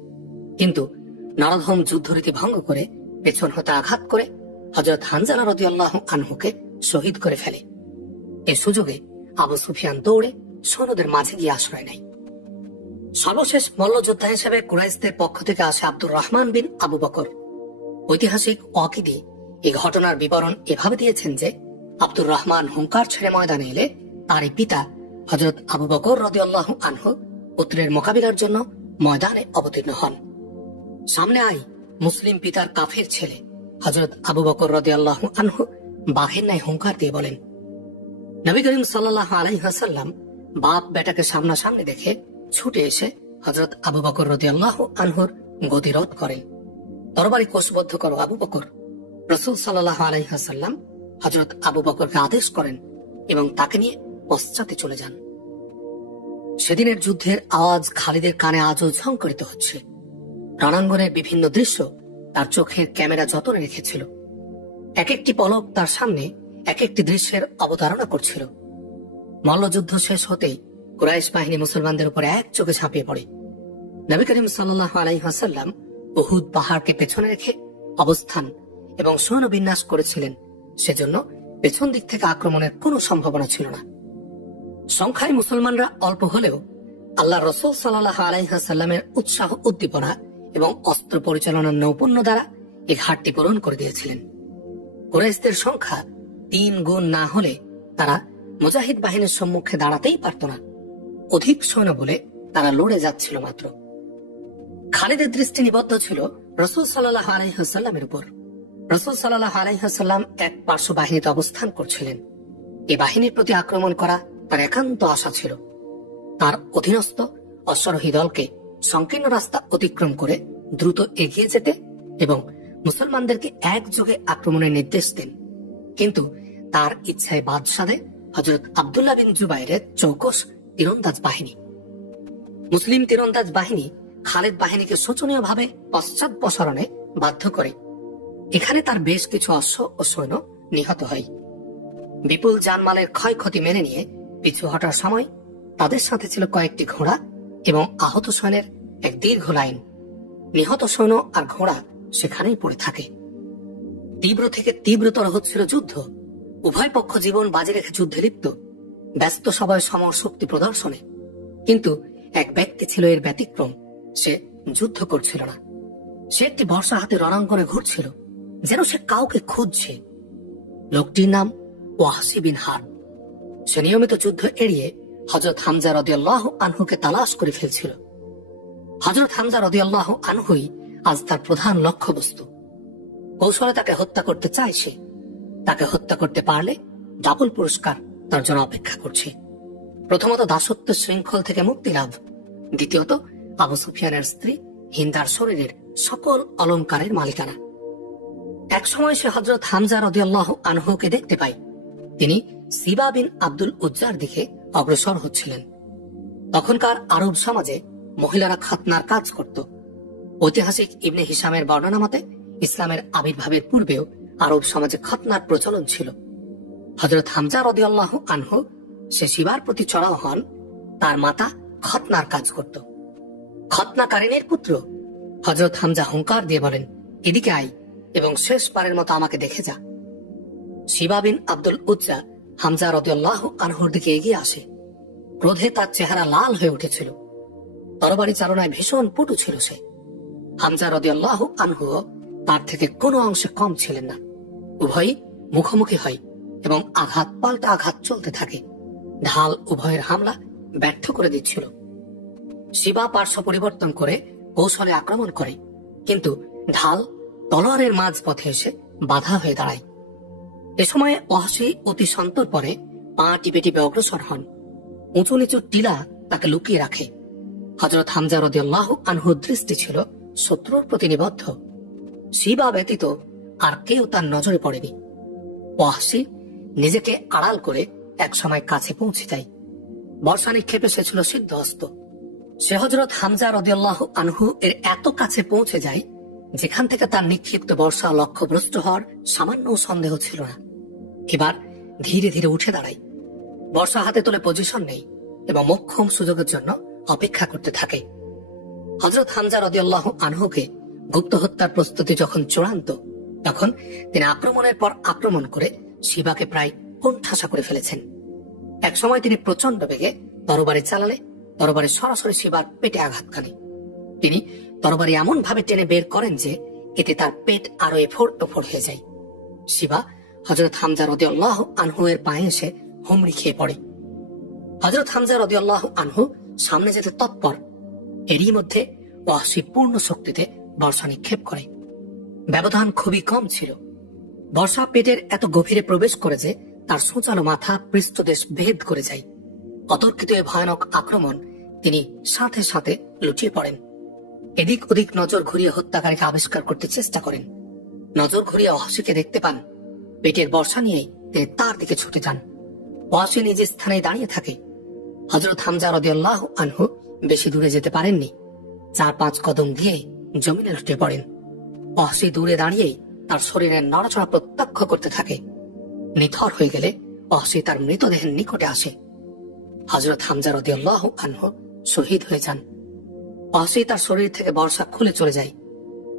কিন্তু নরধম যুদ্ধরীতি ভঙ্গ করে পেছন হতে আঘাত করে হযরত হানজালা রাদিয়াল্লাহু আনহুকে শহীদ করে ফেলে। এ সুযোগে আবু সুফিয়ান দৌড়ে সৈন্যদের মাঝে গিয়ে আশ্রয় নেয়। সর্বশেষ মল্লযোদ্ধা হিসেবে কুরাইশদের পক্ষ থেকে আসে আব্দুর রহমান বিন আবু বকর। ঐতিহাসিক ওয়াকিদি এই ঘটনার বিবরণ এভাবে দিয়েছেন যে আব্দুর রহমান হুঙ্কার ছেড়ে ময়দানে এলে তারই পিতা হযরত আবু বকর রাদিয়াল্লাহু আনহু পুত্রের মোকাবিলার জন্য ময়দানে অবতীর্ণ হন। সামনে আই মুসলিম পিতার কাফের ছেলে হযরত আবু বকর রাদিয়াল্লাহু আনহু বাঘের ন্যায় হুঙ্কার দিয়ে বলেন। নবী করিম সাল্লাল্লাহু আলাইহি ওয়াসাল্লাম বাপ বেটাকে সামনাসামনি দেখে ছুটে এসে হযরত আবু বকর রাদিয়াল্লাহু আনহুর গতিরোধ করেন। তরবারি কোষবদ্ধ করো আবু বকর। রাসূল সাল্লাল্লাহু আলাইহি ওয়াসাল্লাম হযরত আবু বকরকে আদেশ করেন এবং তাকে নিয়ে পশ্চাতে চলে যান। সেদিনের যুদ্ধের আওয়াজ খালিদের কানে আজও ঝংকরিত হচ্ছে। রণাঙ্গনের বিভিন্ন দৃশ্য তার চোখের ক্যামেরা যতনে রেখেছিল। এক একটি পলক তার সামনে এক একটি দৃশ্যের অবতারণা করছিল। মল্লযুদ্ধ শেষ হতেই কুরাইশ বাহিনী মুসলমানদের উপর এক চোখে ঝাঁপিয়ে পড়ে। নবী করিম সাল্লাল্লাহু আলাইহি ওয়াসাল্লাম উহুদ পাহাড়কে পেছনে রেখে অবস্থান এবং সৈন্য বিন্যাস করেছিলেন, সেজন্য পেছন দিক থেকে আক্রমণের কোনো সম্ভাবনা ছিল না। সংখ্যায় মুসলমানরা অল্প হলেও আল্লাহ রাসূল সাল্লাল্লাহু আলাইহি ওয়াসাল্লামের উৎসাহ উদ্দীপনা এবং অস্ত্র পরিচালনার নৈপুণ্য দ্বারা এই ঘাটতি পূরণ করে দিয়েছিলেন। কুরাইশদের সংখ্যা 3 গুণ না হলে তারা মুজাহিদ বাহিনীর সম্মুখে দাঁড়াতেই পারত না। অধিক সৈন্য বলে তারা লড়ে যাচ্ছিল মাত্র। খালিদের দৃষ্টি নিবদ্ধ ছিল রাসূল সাল্লাল্লাহু আলাইহি ওয়াসাল্লামের উপর। রাসূল সাল্লাল্লাহু আলাইহি ওয়াসাল্লাম এক পার্শ্ব বাহিনীতে অবস্থান করছিলেন। এই বাহিনীর প্রতি আক্রমণ করা তার একান্ত আশা ছিল। তার অধীনস্থ অশ্বারোহী দলকে সংকীর্ণ রাস্তা অতিক্রম করে দ্রুত এগিয়ে যেতে এবং মুসলমানদেরকে একযোগে আক্রমণের নির্দেশ দেন। কিন্তু তার ইচ্ছায় বাদ সাধে হযরত আব্দুল্লাহ বিন জুবাইরের চৌকস তীরন্দাজ বাহিনী। মুসলিম তীরন্দাজ বাহিনী খালিদ বাহিনীকে শোচনীয়ভাবে পশ্চাদপসরণে বাধ্য করে। এখানে তার বেশ কিছু অশ্ব ও সৈন্য নিহত হয়। বিপুল জানমালের ক্ষয়ক্ষতি মেনে নিয়ে পিছু হটার সময় তাদের সাথে ছিল কয়েকটি ঘোড়া এবং আহত সৈন্যের এক দীর্ঘ লাইন। নিহত সৈন্য আর ঘোড়া সেখানেই পড়ে থাকে। তীব্র থেকে তীব্রতর হচ্ছিল যুদ্ধ। উভয় পক্ষ জীবন বাজি রেখে যুদ্ধে লিপ্ত, ব্যস্ত সবাই সমর শক্তি প্রদর্শনে। কিন্তু এক ব্যক্তি ছিল এর ব্যতিক্রম। সে যুদ্ধ করছিল না। সে একটি বর্ষা হাতে রণাঙ্গনে ঘুরছিল, যেন সে কাউকে খুঁজছে। লোকটির নাম ওয়াহশী বিন হারব। সে নিয়মিত যুদ্ধ এড়িয়ে হযরত হামজা রাদিয়াল্লাহু আনহুকে তালাশ করে ফেলছিল। হযরত হামজা রাদিয়াল্লাহু আনহুই আজ তার প্রধান লক্ষ্যবস্তু। কৌশলে তাকে হত্যা করতে চায় সে। তাকে হত্যা করতে পারলে ডাবল পুরস্কার তার জন্য অপেক্ষা করছে। প্রথমত দাসত্বের শৃঙ্খল থেকে মুক্তি লাভ, দ্বিতীয়ত আবু সুফিয়ানের স্ত্রী হিন্দার শরীরের সকল অলংকারের মালিকানা। এক সময় সে হযরত হামজা রাদিয়াল্লাহু আনহুকে দেখতে পায়। তিনি সিবা বিন আব্দুল উজ্জার দিকে অগ্রসর হচ্ছিলেন। তখনকার আরব সমাজে মহিলারা খাতনার কাজ করত। ঐতিহাসিক ইবনে হিশামের বর্ণনা মতে ইসলামের আবির্ভাবের পূর্বেও আরব সমাজে খতনার প্রচলন ছিল। হযরত হামজা রাদিয়াল্লাহু আনহু সে শিবার প্রতি চড়াও হন। তার মাতা খতনার কাজ করত। খতনাকারিনীর পুত্র হযরত হামজা হুঙ্কার দিয়ে বলেন, এদিকে আই এবং শেষবারের মতো আমাকে দেখে যা। শিবা বিন আব্দুল উজ্জা হামজা রাদিয়াল্লাহু আনহুর দিকে এগিয়ে আসে। ক্রোধে তার চেহারা লাল হয়ে উঠেছিল। তরবারি চালনায় ভীষণ পটু ছিল সে। হামজা রাদিয়াল্লাহু আনহু তার থেকে কোনো অংশে কম ছিলেন না। উভয়ই মুখোমুখি হয় এবং আঘাত পাল্টা আঘাত চলতে থাকে। ঢাল উভয়ের হামলা ব্যর্থ করে দিচ্ছিল। শিবা পার্শ্ব পরিবর্তন করে কৌশলে আক্রমণ করে, কিন্তু ঢাল তলোয়ারের মাঝ পথে এসে বাধা হয়ে দাঁড়ায়। এ সময় ওয়াহশী অতি সন্তর্পণে পা টিপে টিপে অগ্রসর হন। উঁচু নিচু টিলা তাকে লুকিয়ে রাখে। হযরত হামজা রাদিয়াল্লাহু আনহুর দৃষ্টি ছিল শত্রুর প্রতি নিবদ্ধ। শিবা ব্যতীত আর কেউ তার নজরে পড়েনি। ওয়াহশী নিজেকে আড়াল করে এক সময় কাছে পৌঁছে যায়। বর্ষা নিক্ষেপে সে ছিল সিদ্ধহস্ত। সে হযরত হামজা রাদিয়াল্লাহু আনহু এর এত কাছে পৌঁছে যায় যেখান থেকে তার নিক্ষিপ্ত বর্ষা লক্ষ্যভ্রষ্ট হওয়ার সামান্য সন্দেহ ছিল না। এবার ধীরে ধীরে উঠে দাঁড়ায়। বর্ষা হাতে তুলে পজিশন নেই এবং মোক্ষম সুযোগের জন্য অপেক্ষা করতে থাকে। হযরত হামজা রাদিয়াল্লাহু আনহুকে গুপ্ত হত্যার প্রস্তুতি যখন চূড়ান্ত, তখন তিনি আক্রমণের পর আক্রমণ করে শিবাকে প্রায় কোণঠাসা করে ফেলেছেন। এক সময় তিনি প্রচন্ড বেগে তরবারি চালালে তরবারি সরাসরি শিবার পেটে আঘাত করে। তিনি তরবারি এমন ভাবে টেনে বের করেন যে এতে তার পেট আরো এফোড় এফোড় হয়ে যায়। শিবা হযরত হামজা রাদিয়াল্লাহু আনহু এর পায়ে এসে হুমড়ি খেয়ে পড়ে। হযরত হামজা রাদিয়াল্লাহু আনহু সামনে যেতে তৎপর। এরই মধ্যে ওয়াহশী পূর্ণ শক্তিতে বর্ষা নিক্ষেপ করে। ব্যবধান খুবই কম ছিল। বর্ষা পেটের এত গভীরে প্রবেশ করে যে তার সোঁচালো মাথা পৃষ্ঠদেশ ভেদ করে যায়। অতর্কিত এ ভয়ানক আক্রমণ তিনি সাথে সাথে লুটিয়ে পড়েন। এদিক ওদিক নজর ঘুরিয়ে হত্যাকারীকে আবিষ্কার করতে চেষ্টা করেন। নজর ঘুরিয়ে ওয়াহশীকে দেখতে পান। পেটের বর্ষা নিয়ে তিনি তার দিকে ছুটে যান। ওয়াহশী নিজ স্থানে দাঁড়িয়ে থাকে। হযরত হামজা রাদিয়াল্লাহু আনহু বেশি দূরে যেতে পারেননি। 4-5 কদম গিয়ে জমিনে লুটিয়ে পড়েন। ওয়াহশী দূরে দাঁড়িয়েই তার শরীরের নড়াচড়া প্রত্যক্ষ করতে থাকে। নিথর হয়ে গেলে ওয়াহশী তার মৃতদেহের নিকটে আসে। হযরত হামজা রাদিয়াল্লাহু আনহু শহীদ হয়ে যান। ওয়াহশী তার শরীর থেকে বর্ষা খুলে চলে যায়।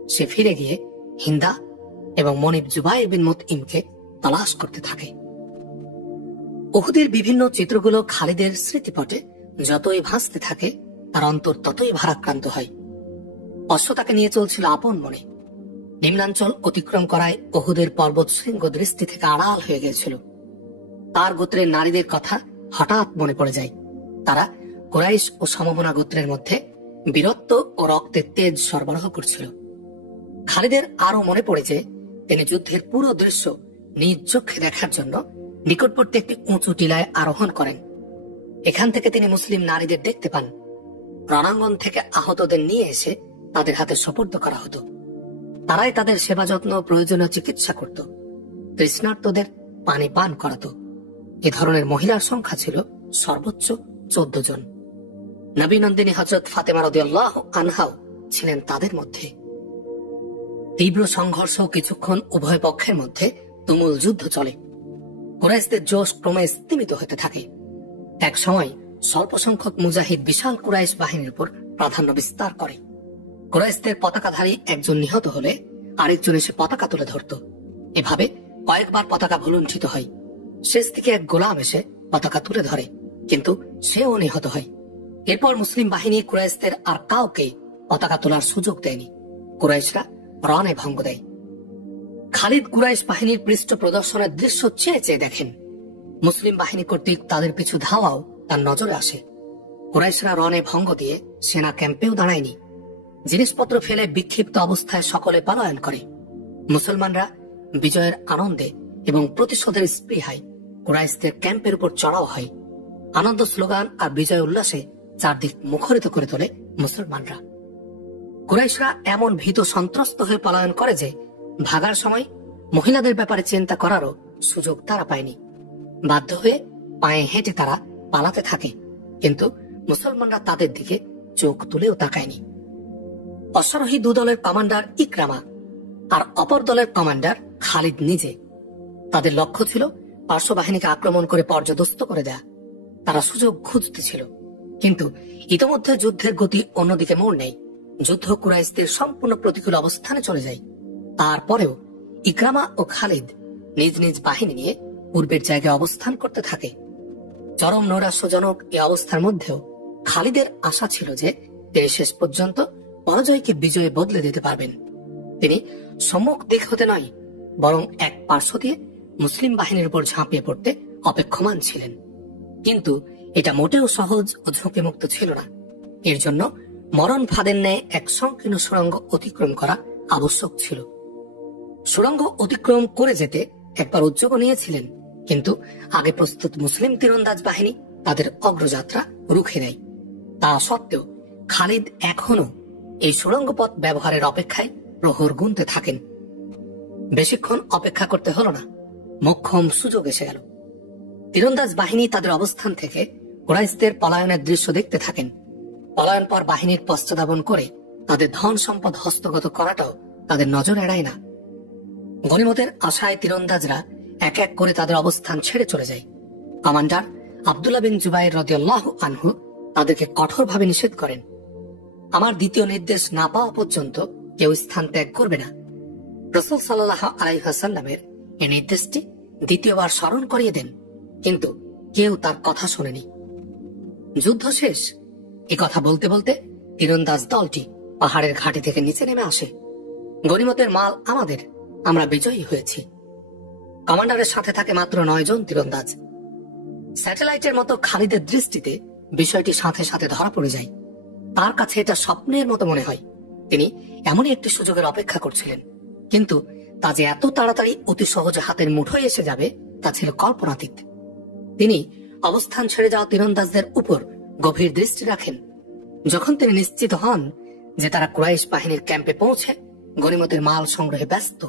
সে ফিরে গিয়ে হিন্দা এবং মনিব জুবাইর বিন মুতঈমকে তালাশ করতে থাকে। উহুদের বিভিন্ন চিত্রগুলো খালিদের স্মৃতিপটে যতই ভাসতে থাকে তার অন্তর ততই ভারাক্রান্ত হয়। অশ্ব তাকে নিয়ে চলছিল আপন মনে। নিম্নাঞ্চল অতিক্রম করায় উহুদের পর্বত শৃঙ্গ দৃষ্টি থেকে আড়াল হয়ে গিয়েছিল। তার গোত্রের নারীদের কথা হঠাৎ মনে পড়ে যায়। তারা কুরাইশ ও সমমনা গোত্রের মধ্যে বীরত্ব ও রক্তের তেজ সরবরাহ করছিল। খালিদের আরো মনে পড়ে যে তিনি যুদ্ধের পুরো দৃশ্য নিজ চোখে দেখার জন্য নিকটবর্তী একটি উঁচু টিলায় আরোহণ করেন। এখান থেকে তিনি মুসলিম নারীদের দেখতে পান। রণাঙ্গন থেকে আহতদের নিয়ে এসে তাদের হাতে সোপর্দ করা হতো। তারাই তাদের সেবা যত্ন প্রয়োজনীয় চিকিৎসা করত, তৃষ্ণার্তদের পানি পান করাতো। এ ধরনের মহিলার সংখ্যা ছিল সর্বোচ্চ 14 জন। নবী নন্দিনী হযরত ফাতেমা রাদিয়াল্লাহু আনহাও ছিলেন তাদের মধ্যে। তীব্র সংঘর্ষ কিছুক্ষণ উভয় পক্ষের মধ্যে তুমুল যুদ্ধ চলে। কুরাইশদের জোশ ক্রমে স্তিমিত হতে থাকে। এক সময় স্বল্প সংখ্যক মুজাহিদ বিশাল কুরাইশ বাহিনীর উপর প্রাধান্য বিস্তার করে। কুরাইশদের পতাকাধারী একজন নিহত হলে আরেকজন এসে পতাকা তুলে ধরত। এভাবে কয়েকবার পতাকা ভুলুণ্ঠিত হয়। শেষ থেকে এক গোলাম এসে পতাকা তুলে ধরে, কিন্তু সেও নিহত হয়। এরপর মুসলিম বাহিনী কুরাইশদের আর কাউকে পতাকা তোলার সুযোগ দেয়নি। কুরাইশরা রণে ভঙ্গ দেয়। খালিদ কুরাইশ বাহিনীর পৃষ্ঠ প্রদর্শনের দৃশ্য চেয়ে চেয়ে দেখেন। মুসলিম বাহিনী কর্তৃক তাদের পিছু ধাওয়াও তার নজরে আসে। কুরাইশরা রণে ভঙ্গ দিয়ে সেনা ক্যাম্পেও দাঁড়ায়নি। জিনিসপত্র ফেলে বিক্ষিপ্ত অবস্থায় সকলে পলায়ন করে। মুসলমানরা বিজয়ের আনন্দে এবং প্রতিশোধের স্পৃহায় কুরাইশদের ক্যাম্পের উপর চড়াও হয়। আনন্দ স্লোগান আর বিজয় উল্লাসে চারদিক মুখরিত করে তোলে মুসলমানরা। কুরাইশরা এমন ভীত সন্ত্রস্ত হয়ে পলায়ন করে যে ভাগার সময় মহিলাদের ব্যাপারে চিন্তা করারও সুযোগ তারা পায়নি। বাধ্য হয়ে পায়ে হেঁটে তারা পালাতে থাকে, কিন্তু মুসলমানরা তাদের দিকে চোখ তুলেও তাকায়নি। অশ্বারোহী দু দলের কমান্ডার ইকরামা আর অপর দলের কমান্ডার খালিদ নিজে। তাদের লক্ষ্য ছিল পার্শ্ব বাহিনীকে আক্রমণ করে পর্যদস্ত করে দেয়া। তারা সুযোগ খুঁজতেছিল, কিন্তু ইতোমধ্যে যুদ্ধের গতি অন্যদিকে মোড় নেয়। যুদ্ধ কুরাইশদের সম্পূর্ণ প্রতিকূল অবস্থানে চলে যায়। তারপরেও ইকরামা ও খালিদ নিজ নিজ বাহিনী নিয়ে পূর্বের জায়গায় অবস্থান করতে থাকে। চরম নৈরাশ্যজনক এই অবস্থার মধ্যেও খালিদের আশা ছিল যে তিনি শেষ পর্যন্ত পরাজয়কে বিজয়ে বদলে দিতে পারবেন। তিনি সম্মুখ দিক হতে নয়, বরং এক পার্শ্ব দিয়ে মুসলিম বাহিনীর উপর ঝাঁপিয়ে পড়তে অপেক্ষমান ছিলেন। কিন্তু এটা মোটেও সহজ ও ঝুঁকিমুক্ত ছিল না। এর জন্য মরণ ফাঁদের ন্যায় এক সংকীর্ণ সুড়ঙ্গ অতিক্রম করা আবশ্যক ছিল। সুড়ঙ্গ অতিক্রম করে যেতে একবার উদ্যোগ নিয়েছিলেন, কিন্তু আগে প্রস্তুত মুসলিম তীরন্দাজ বাহিনী তাদের অগ্রযাত্রা রুখে দেয়। তা সত্ত্বেও খালিদ এখনো এই সুড়ঙ্গ পথ ব্যবহারের অপেক্ষায় প্রহর গুনতে থাকেন। বেশিক্ষণ অপেক্ষা করতে হল না, মোক্ষম সুযোগ এসে গেল। তীরন্দাজ বাহিনী তাদের অবস্থান থেকে কুরাইশদের পলায়নের দৃশ্য দেখতে থাকেন। পলায়ন পর বাহিনীর পশ্চাদাবন করে তাদের ধন সম্পদ হস্তগত করাটাও তাদের নজর এড়ায় না। গনিমতের আশায় তীরন্দাজরা এক এক করে তাদের অবস্থান ছেড়ে চলে যায়। কমান্ডার আব্দুল্লাহ বিন জুবাইর রাদিয়াল্লাহু আনহু তাদেরকে কঠোরভাবে নিষেধ করেন। আমার দ্বিতীয় নির্দেশ না পাওয়া পর্যন্ত কেউ স্থান ত্যাগ করবে না। রাসূল সাল্লাল্লাহু আলাইহি ওয়াসাল্লামের এই নির্দেশটি দ্বিতীয়বার স্মরণ করিয়ে দেন, কিন্তু কেউ তার কথা শোনেনি। যুদ্ধ শেষ এ কথা বলতে বলতে তীরন্দাজ দলটি পাহাড়ের ঘাটি থেকে নিচে নেমে আসে। গনিমতের মাল আমাদের, আমরা বিজয়ী হয়েছি। কমান্ডারের সাথে থাকে মাত্র 9 জন তীরন্দাজ। স্যাটেলাইটের মতো খালিদের দৃষ্টিতে বিষয়টি সাথে সাথে ধরা পড়ে যায়। তার কাছে এটা স্বপ্নের মতো মনে হয়। তিনি এমনই একটি সুযোগের অপেক্ষা করছিলেন, কিন্তু তা যে এত তাড়াতাড়ি অতি সহজে হাতের মুঠোয় এসে যাবে তা ছিল কল্পনাতীত। তিনি অবস্থান ছেড়ে যাওয়া তীরন্দাজদের উপর গভীর দৃষ্টি রাখেন। যখন তিনি নিশ্চিত হন যে তারা কুরাইশ বাহিনীর ক্যাম্পে পৌঁছে গনিমতের মাল সংগ্রহে ব্যস্ত,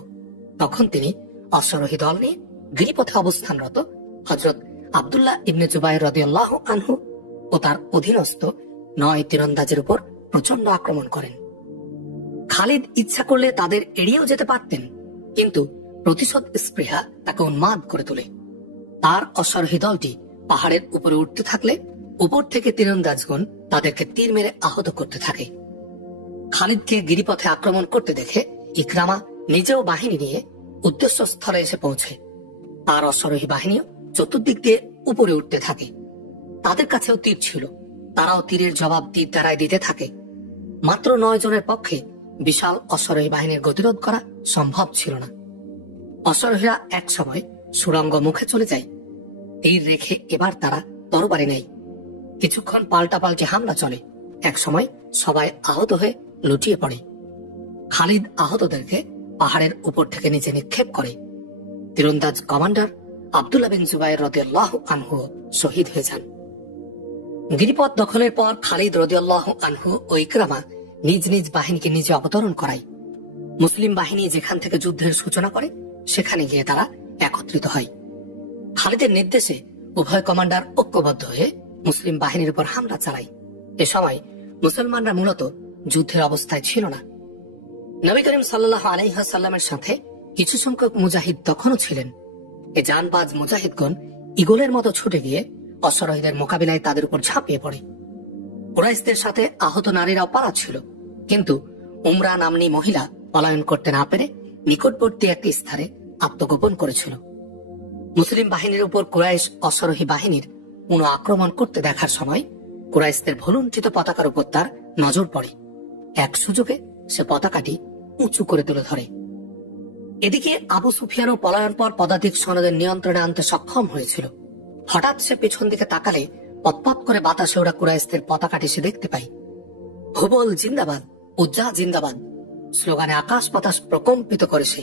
তখন তিনি অশ্বারোহী দল নিয়ে গিরিপথে অবস্থানরত হযরত আব্দুল্লাহ ইবনে জুবাইর রাদিয়াল্লাহু আনহু ও তার অধীনস্থ 9 তীরন্দাজের উপর প্রচন্ড আক্রমণ করেন। খালিদ ইচ্ছা করলে তাদের এড়িয়েও যেতে পারতেন, কিন্তু প্রতিশোধ স্পৃহা তাকে উন্মাদ করে তোলে। তার অশ্বারোহী দলটি পাহাড়ের উপরে উঠতে থাকলে উপর থেকে তীরন্দাজগণ তাদেরকে তীর মেরে আহত করতে থাকে। খালিদকে গিরিপথে আক্রমণ করতে দেখে ইকরামা নিজেও বাহিনী নিয়ে উদ্দেশ্য স্থলে এসে পৌঁছে। তার অশ্বারোহী বাহিনীও চতুর্দিক দিয়ে উপরে উঠতে থাকে। তাদের কাছেও তীর ছিল, তারাও তীরের জবাব তীর দ্বারাই দিতে থাকে। মাত্র 9 জনের পক্ষে বিশাল অশ্বারোহী বাহিনীর গতিরোধ করা সম্ভব ছিল না। অশ্বারোহীরা এক সময় সুড়ঙ্গ মুখে চলে যায়। তীর রেখে এবার তারা তরবারি নেয়। কিছুক্ষণ পাল্টাপাল্টি হামলা চলে। এক সময় সবাই আহত হয়ে লুটিয়ে পড়ে। খালিদ আহতদেরকে পাহাড়ের উপর থেকে নিচে নিক্ষেপ করে। তীরন্দাজ কমান্ডার আব্দুল্লাহ বিন জুবাইর রাদিয়াল্লাহু আনহু শহীদ হয়ে যান। গিরিপথ দখলের পর খালিদ রাদিয়াল্লাহু আনহু ও ইকরামা নিজ নিজ বাহিনীকে নিজে অবতরণ করায়। মুসলিম বাহিনী যেখান থেকে যুদ্ধের সূচনা করে সেখানে গিয়ে তারা একত্রিত হয়। খালিদের নির্দেশে উভয় কমান্ডার ঐক্যবদ্ধ হয়ে মুসলিম বাহিনীর উপর হামলা চালায়। এ সময় মুসলমানরা মূলত যুদ্ধের অবস্থায় ছিল না। নবী করিম সাল্লাল্লাহু আলাইহি ওয়াসাল্লামের সাথে কিছু সংখ্যক মুজাহিদ তখনও ছিলেন। এ জানবাজ মুজাহিদগণ ঈগলের মতো ছুটে গিয়ে অশ্বারোহীদের মোকাবিলায় তাদের উপর ঝাঁপিয়ে পড়ে। কুরাইশদের সাথে আহত নারীরাও পালা ছিল, কিন্তু উমরা নামনি মহিলা পলায়ন করতে না পেরে নিকটবর্তী একটি স্থানে আত্মগোপন করেছিল। মুসলিম বাহিনীর উপর কুরাইশ অশ্বারোহী বাহিনীর পুনঃ আক্রমণ করতে দেখার সময় কুরাইশদের ভুলুণ্ঠিত পতাকার উপর তার নজর পড়ে। এক সুযোগে সে পতাকাটি উঁচু করে তুলে ধরে। এদিকে আবু সুফিয়ানও পলায়ন পর পদাতিক সৈন্যদের নিয়ন্ত্রণে আনতে সক্ষম হয়েছিল। হঠাৎ সে পেছন দিকে তাকালে পতপত করে বাতাসে ওরা কুরাইশদের পতাকাটি সে দেখতে পায়। হুবল জিন্দাবাদ, উজ্জা জিন্দাবাদ স্লোগানে আকাশ বাতাস প্রকম্পিত করে সে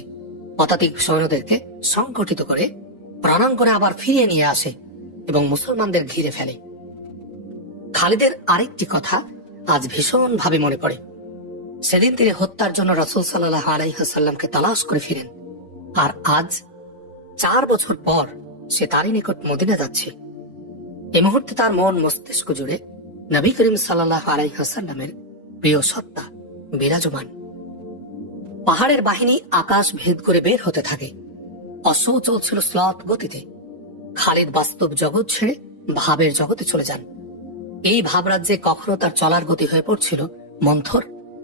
পদাতিক সৈন্যদেরকে সংগঠিত করে রণাঙ্গনে আবার ফিরিয়ে নিয়ে আসে এবং মুসলমানদের ঘিরে ফেলে। খালিদের আরেকটি কথা আজ ভীষণ ভাবে মনে পড়ে। সেদিন তিনি হত্যার জন্য রাসূল সাল্লাল্লাহু আলাইহি ওয়াসাল্লামকে তালাশ করে ফিরেন, আর আজ 4 বছর পর সে তারই নিকট মদিনা যাচ্ছে। এই মুহূর্তে তার মন মস্তিষ্ক জুড়ে নবী করিম সাল্লাল্লাহু আলাইহি ওয়াসাল্লামের প্রিয় সত্তা বিরাজমান। পাহাড়ের বাহিনী আকাশ ভেদ করে বের হতে থাকে। অশ্ব চলছিল শ্লথ গতিতে। খালিদ বাস্তব জগৎ ছেড়ে ভাবের জগতে চলে যান। এই ভাবরাজ্যে কখনো তার চলার গতি হয়ে পড়ছিল মন্থর,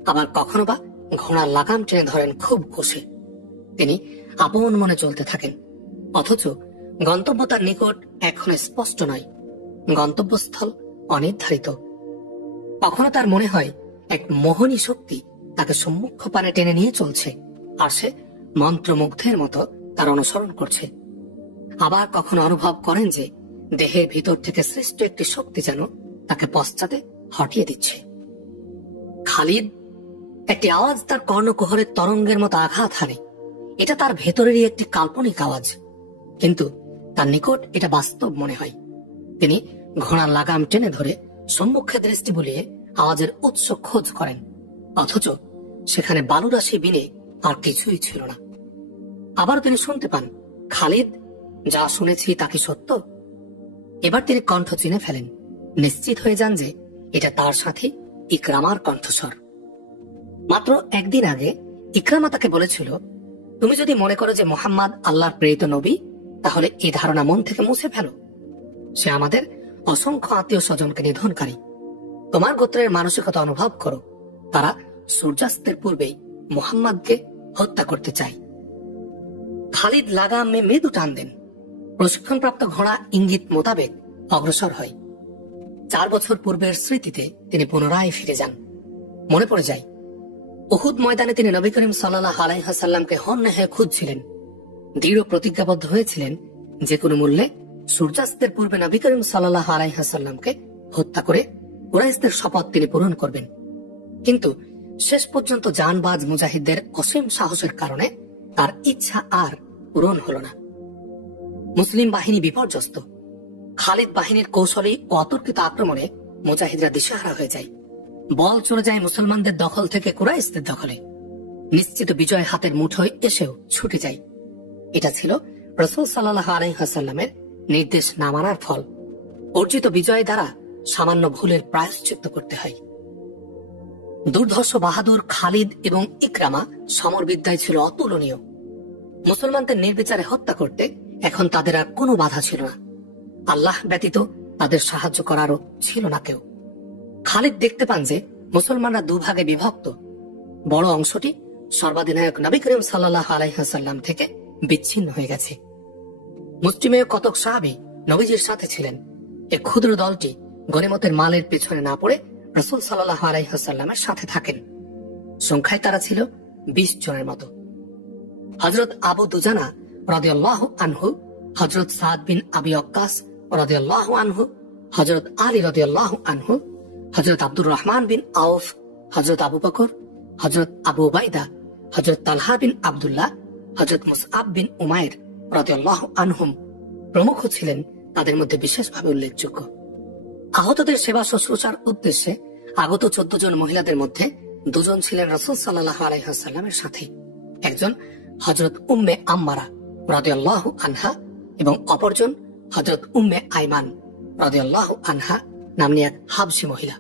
আবার কখনো বা ঘোড়ার লাগাম টেনে ধরেন খুব কষে। তিনি আপন মনে চলতে থাকেন, অথচ গন্তব্য তার নিকট এখন স্পষ্ট নয়। গন্তব্যস্থল অনির্ধারিত। কখনো তার মনে হয় এক মোহনী শক্তি তাকে সম্মুখ পানে টেনে নিয়ে চলছে, আর সে মন্ত্রমুগ্ধের মতো তার অনুসরণ করছে। আবার কখনো অনুভব করেন যে দেহের ভিতর থেকে সৃষ্ট একটি শক্তি যেন তাকে পশ্চাতে হটিয়ে দিচ্ছে। খালিদ একটি আওয়াজ তার কর্ণকুহরের তরঙ্গের মতো আঘাত হানে। এটা তার ভেতরেরই একটি কাল্পনিক আওয়াজ, কিন্তু তার নিকট এটা বাস্তব মনে হয়। তিনি ঘোড়ার লাগাম টেনে ধরে সম্মুখে দৃষ্টি বুলিয়ে আওয়াজের উৎস খোঁজ করেন, অথচ সেখানে বালুরাশি বিনে আর কিছুই ছিল না। আবার তিনি শুনতে পান, খালিদ, যা শুনেছি তা কি সত্য? এবার তিনি কণ্ঠ চিনে ফেলেন, নিশ্চিত হয়ে যান যে এটা তার সাথে ইকরামার কণ্ঠস্বর। মাত্র একদিন আগে ইকরামা তাকে বলেছিল, তুমি যদি মনে করো যে মুহাম্মদ আল্লাহর প্রেরিত নবী, তাহলে এই ধারণা মন থেকে মুছে ফেলো। সে আমাদের অসংখ্য আত্মীয় স্বজনকে নিধনকারী। তোমার গোত্রের মানসিকতা অনুভব করো, তারা সূর্যাস্তের পূর্বেই মুহাম্মদকে হত্যা করতে চায়। খালিদ লাগামে মৃদু টান দেন। প্রশিক্ষণপ্রাপ্ত ঘোড়া ইঙ্গিত মোতাবেক অগ্রসর হয়। 4 বছর পূর্বের স্মৃতিতে তিনি পুনরায় ফিরে যান। মনে পড়ে যায়, উহুদ ময়দানে তিনি নবী করিম সাল্লাল্লাহু আলাইহি ওয়াসাল্লামকে হন্যে হয়ে খুঁজছিলেন। দৃঢ় প্রতিজ্ঞাবদ্ধ হয়েছিলেন যে কোনো মূল্যে সূর্যাস্তের পূর্বে নবী করিম সাল্লাল্লাহু আলাইহি ওয়াসাল্লামকে হত্যা করে কুরাইশদের শপথ তিনি পূরণ করবেন। কিন্তু শেষ পর্যন্ত জানবাজ মুজাহিদদের অসীম সাহসের কারণে তার ইচ্ছা আর পূরণ হল না। মুসলিম বাহিনী বিপর্যস্ত। খালিদ বাহিনীর কৌশলী ও অতর্কিত আক্রমণে মুজাহিদরা দিশেহারা হয়ে যায়। বল চলে যায় মুসলমানদের দখল থেকে কুরাইশদের দখলে। নিশ্চিত বিজয় হাতের মুঠোয় এসেও ছুটে যায়। এটা ছিল রাসূল সাল্লাল্লাহু আলাইহি ওয়াসাল্লামের নির্দেশ না মানার ফল। অর্জিত বিজয় দ্বারা সামান্য ভুলের প্রায়শ্চিত্ত করতে হয়। দুর্ধর্ষ বাহাদুর খালিদ এবং ইকরামা সমরবিদ্যায় ছিল অতুলনীয়। মুসলমানদের নির্বিচারে হত্যা করতে এখন তাদের আর কোনো বাধা ছিল না। আল্লাহ ব্যতীত তাদের সাহায্য করারও ছিল না কেউ। খালিদ দেখতে পান যে মুসলমানরা দুভাগে বিভক্ত। বড় অংশটি সর্বাধিনায়ক নবী করিম সাল্লাল্লাহু আলাইহি ওয়াসাল্লাম থেকে বিচ্ছিন্ন হয়ে গেছে। মুসলিমেয় কতক সাহাবী নবীজির সাথে ছিলেন। এই ক্ষুদ্র দলটি গনিমতের মালের পেছনে না পড়ে রাসূল সাল্লাল্লাহু আলাইহি ওয়াসাল্লামের সাথে থাকেন। সংখ্যায় তারা ছিল 20 জনের মতো। হযরত আবু দুজানা রাদিয়াল্লাহু আনহু, হযরত সাদ বিন আবি ওয়াক্কাস রাদিয়াল্লাহু আনহু, হযরত আলী রাদিয়াল্লাহু আনহু, হযরত আব্দুর রহমান বিন আউফ, হযরত আবু বকর, হযরত আবু উবাইদা, হযরত তালহা বিন আব্দুল্লাহ, হযরত মুসআব বিন উমাইর রাদিয়াল্লাহু আনহুম প্রমুখ ছিলেন তাদের মধ্যে বিশেষভাবে উল্লেখযোগ্য। আহতদের সেবা শুশ্রূষার উদ্দেশ্যে আগত 14 জন মহিলাদের মধ্যে 2 জন ছিলেন রাসূল সাল্লাল্লাহু আলাইহি ওয়াসাল্লামের সাথী। একজন হযরত উম্মে আম্মারা রাদিয়াল্লাহু আনহা এবং অপরজন হযরত উম্মে আইমান রাদিয়াল্লাহু আনহা নামনি এক হাবশী মহিলা।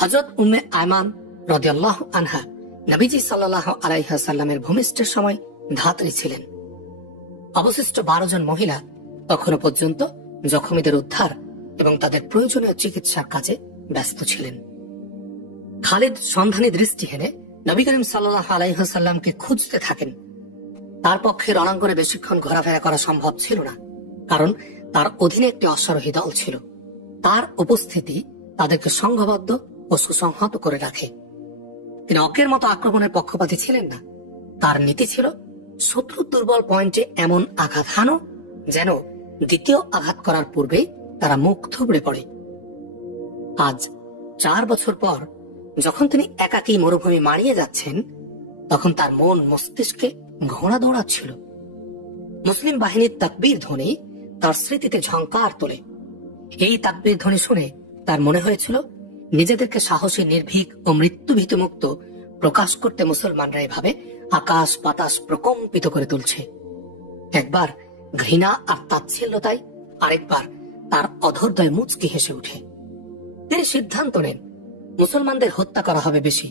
হযরত উম্মে আইমান রাদিয়াল্লাহু আনহা নবীজি সাল্লাল্লাহু আলাইহি ওয়াসাল্লামের ভূমিষ্ঠের সময় ধাত্রী ছিলেন। অবশিষ্ট 12 জন মহিলা তখনও পর্যন্ত জখমীদের উদ্ধার এবং তাদের প্রয়োজনীয় চিকিৎসার কাজে ব্যস্ত ছিলেন। খালিদ সন্ধানী দৃষ্টি হেনে নবী করিম সাল্লাল্লাহু আলাইহি ওয়াসাল্লামকে খুঁজতে থাকেন। তার পক্ষে রণাঙ্গনে বেশিক্ষণ ঘোরাফেরা করা সম্ভব ছিল না, কারণ তার অধীনে একটি অশ্বারোহী দল ছিল। তার উপস্থিতি তাদেরকে সংঘবদ্ধ ও সুসংহত করে রাখে। তিনি অকের মতো আক্রমণের পক্ষপাতী ছিলেন না। তার নীতি ছিল শত্রুর দুর্বল পয়েন্টে এমন আঘাত হানো যেন দ্বিতীয় আঘাত করার পূর্বেই তারা মুখ থুবড়ে পড়ে। আজ 4 বছর পর যখন তিনি একাকী মরুভূমি মারিয়ে যাচ্ছেন, তখন তার মন মস্তিষ্কে ঘোড়া দৌড়াচ্ছিল। মুসলিম বাহিনীর তাকবীর ধ্বনি তার স্মৃতিতে ঝংকার তোলে। এই তাকবীর ধ্বনি শুনে তার মনে হয়েছিল নিজেদেরকে সাহসী, নির্ভীক ও মৃত্যুভীত মুক্ত প্রকাশ করতে মুসলমানরা এভাবে আকাশ বাতাস প্রকম্পিত করে তুলছে। একবার ঘৃণা আর তাচ্ছিল্যতায়, আরেকবার তার অধৈর্যয় মুচকি হেসে উঠে। তিনি সিদ্ধান্ত নেন মুসলমানদের হত্যা করা হবে বেশি,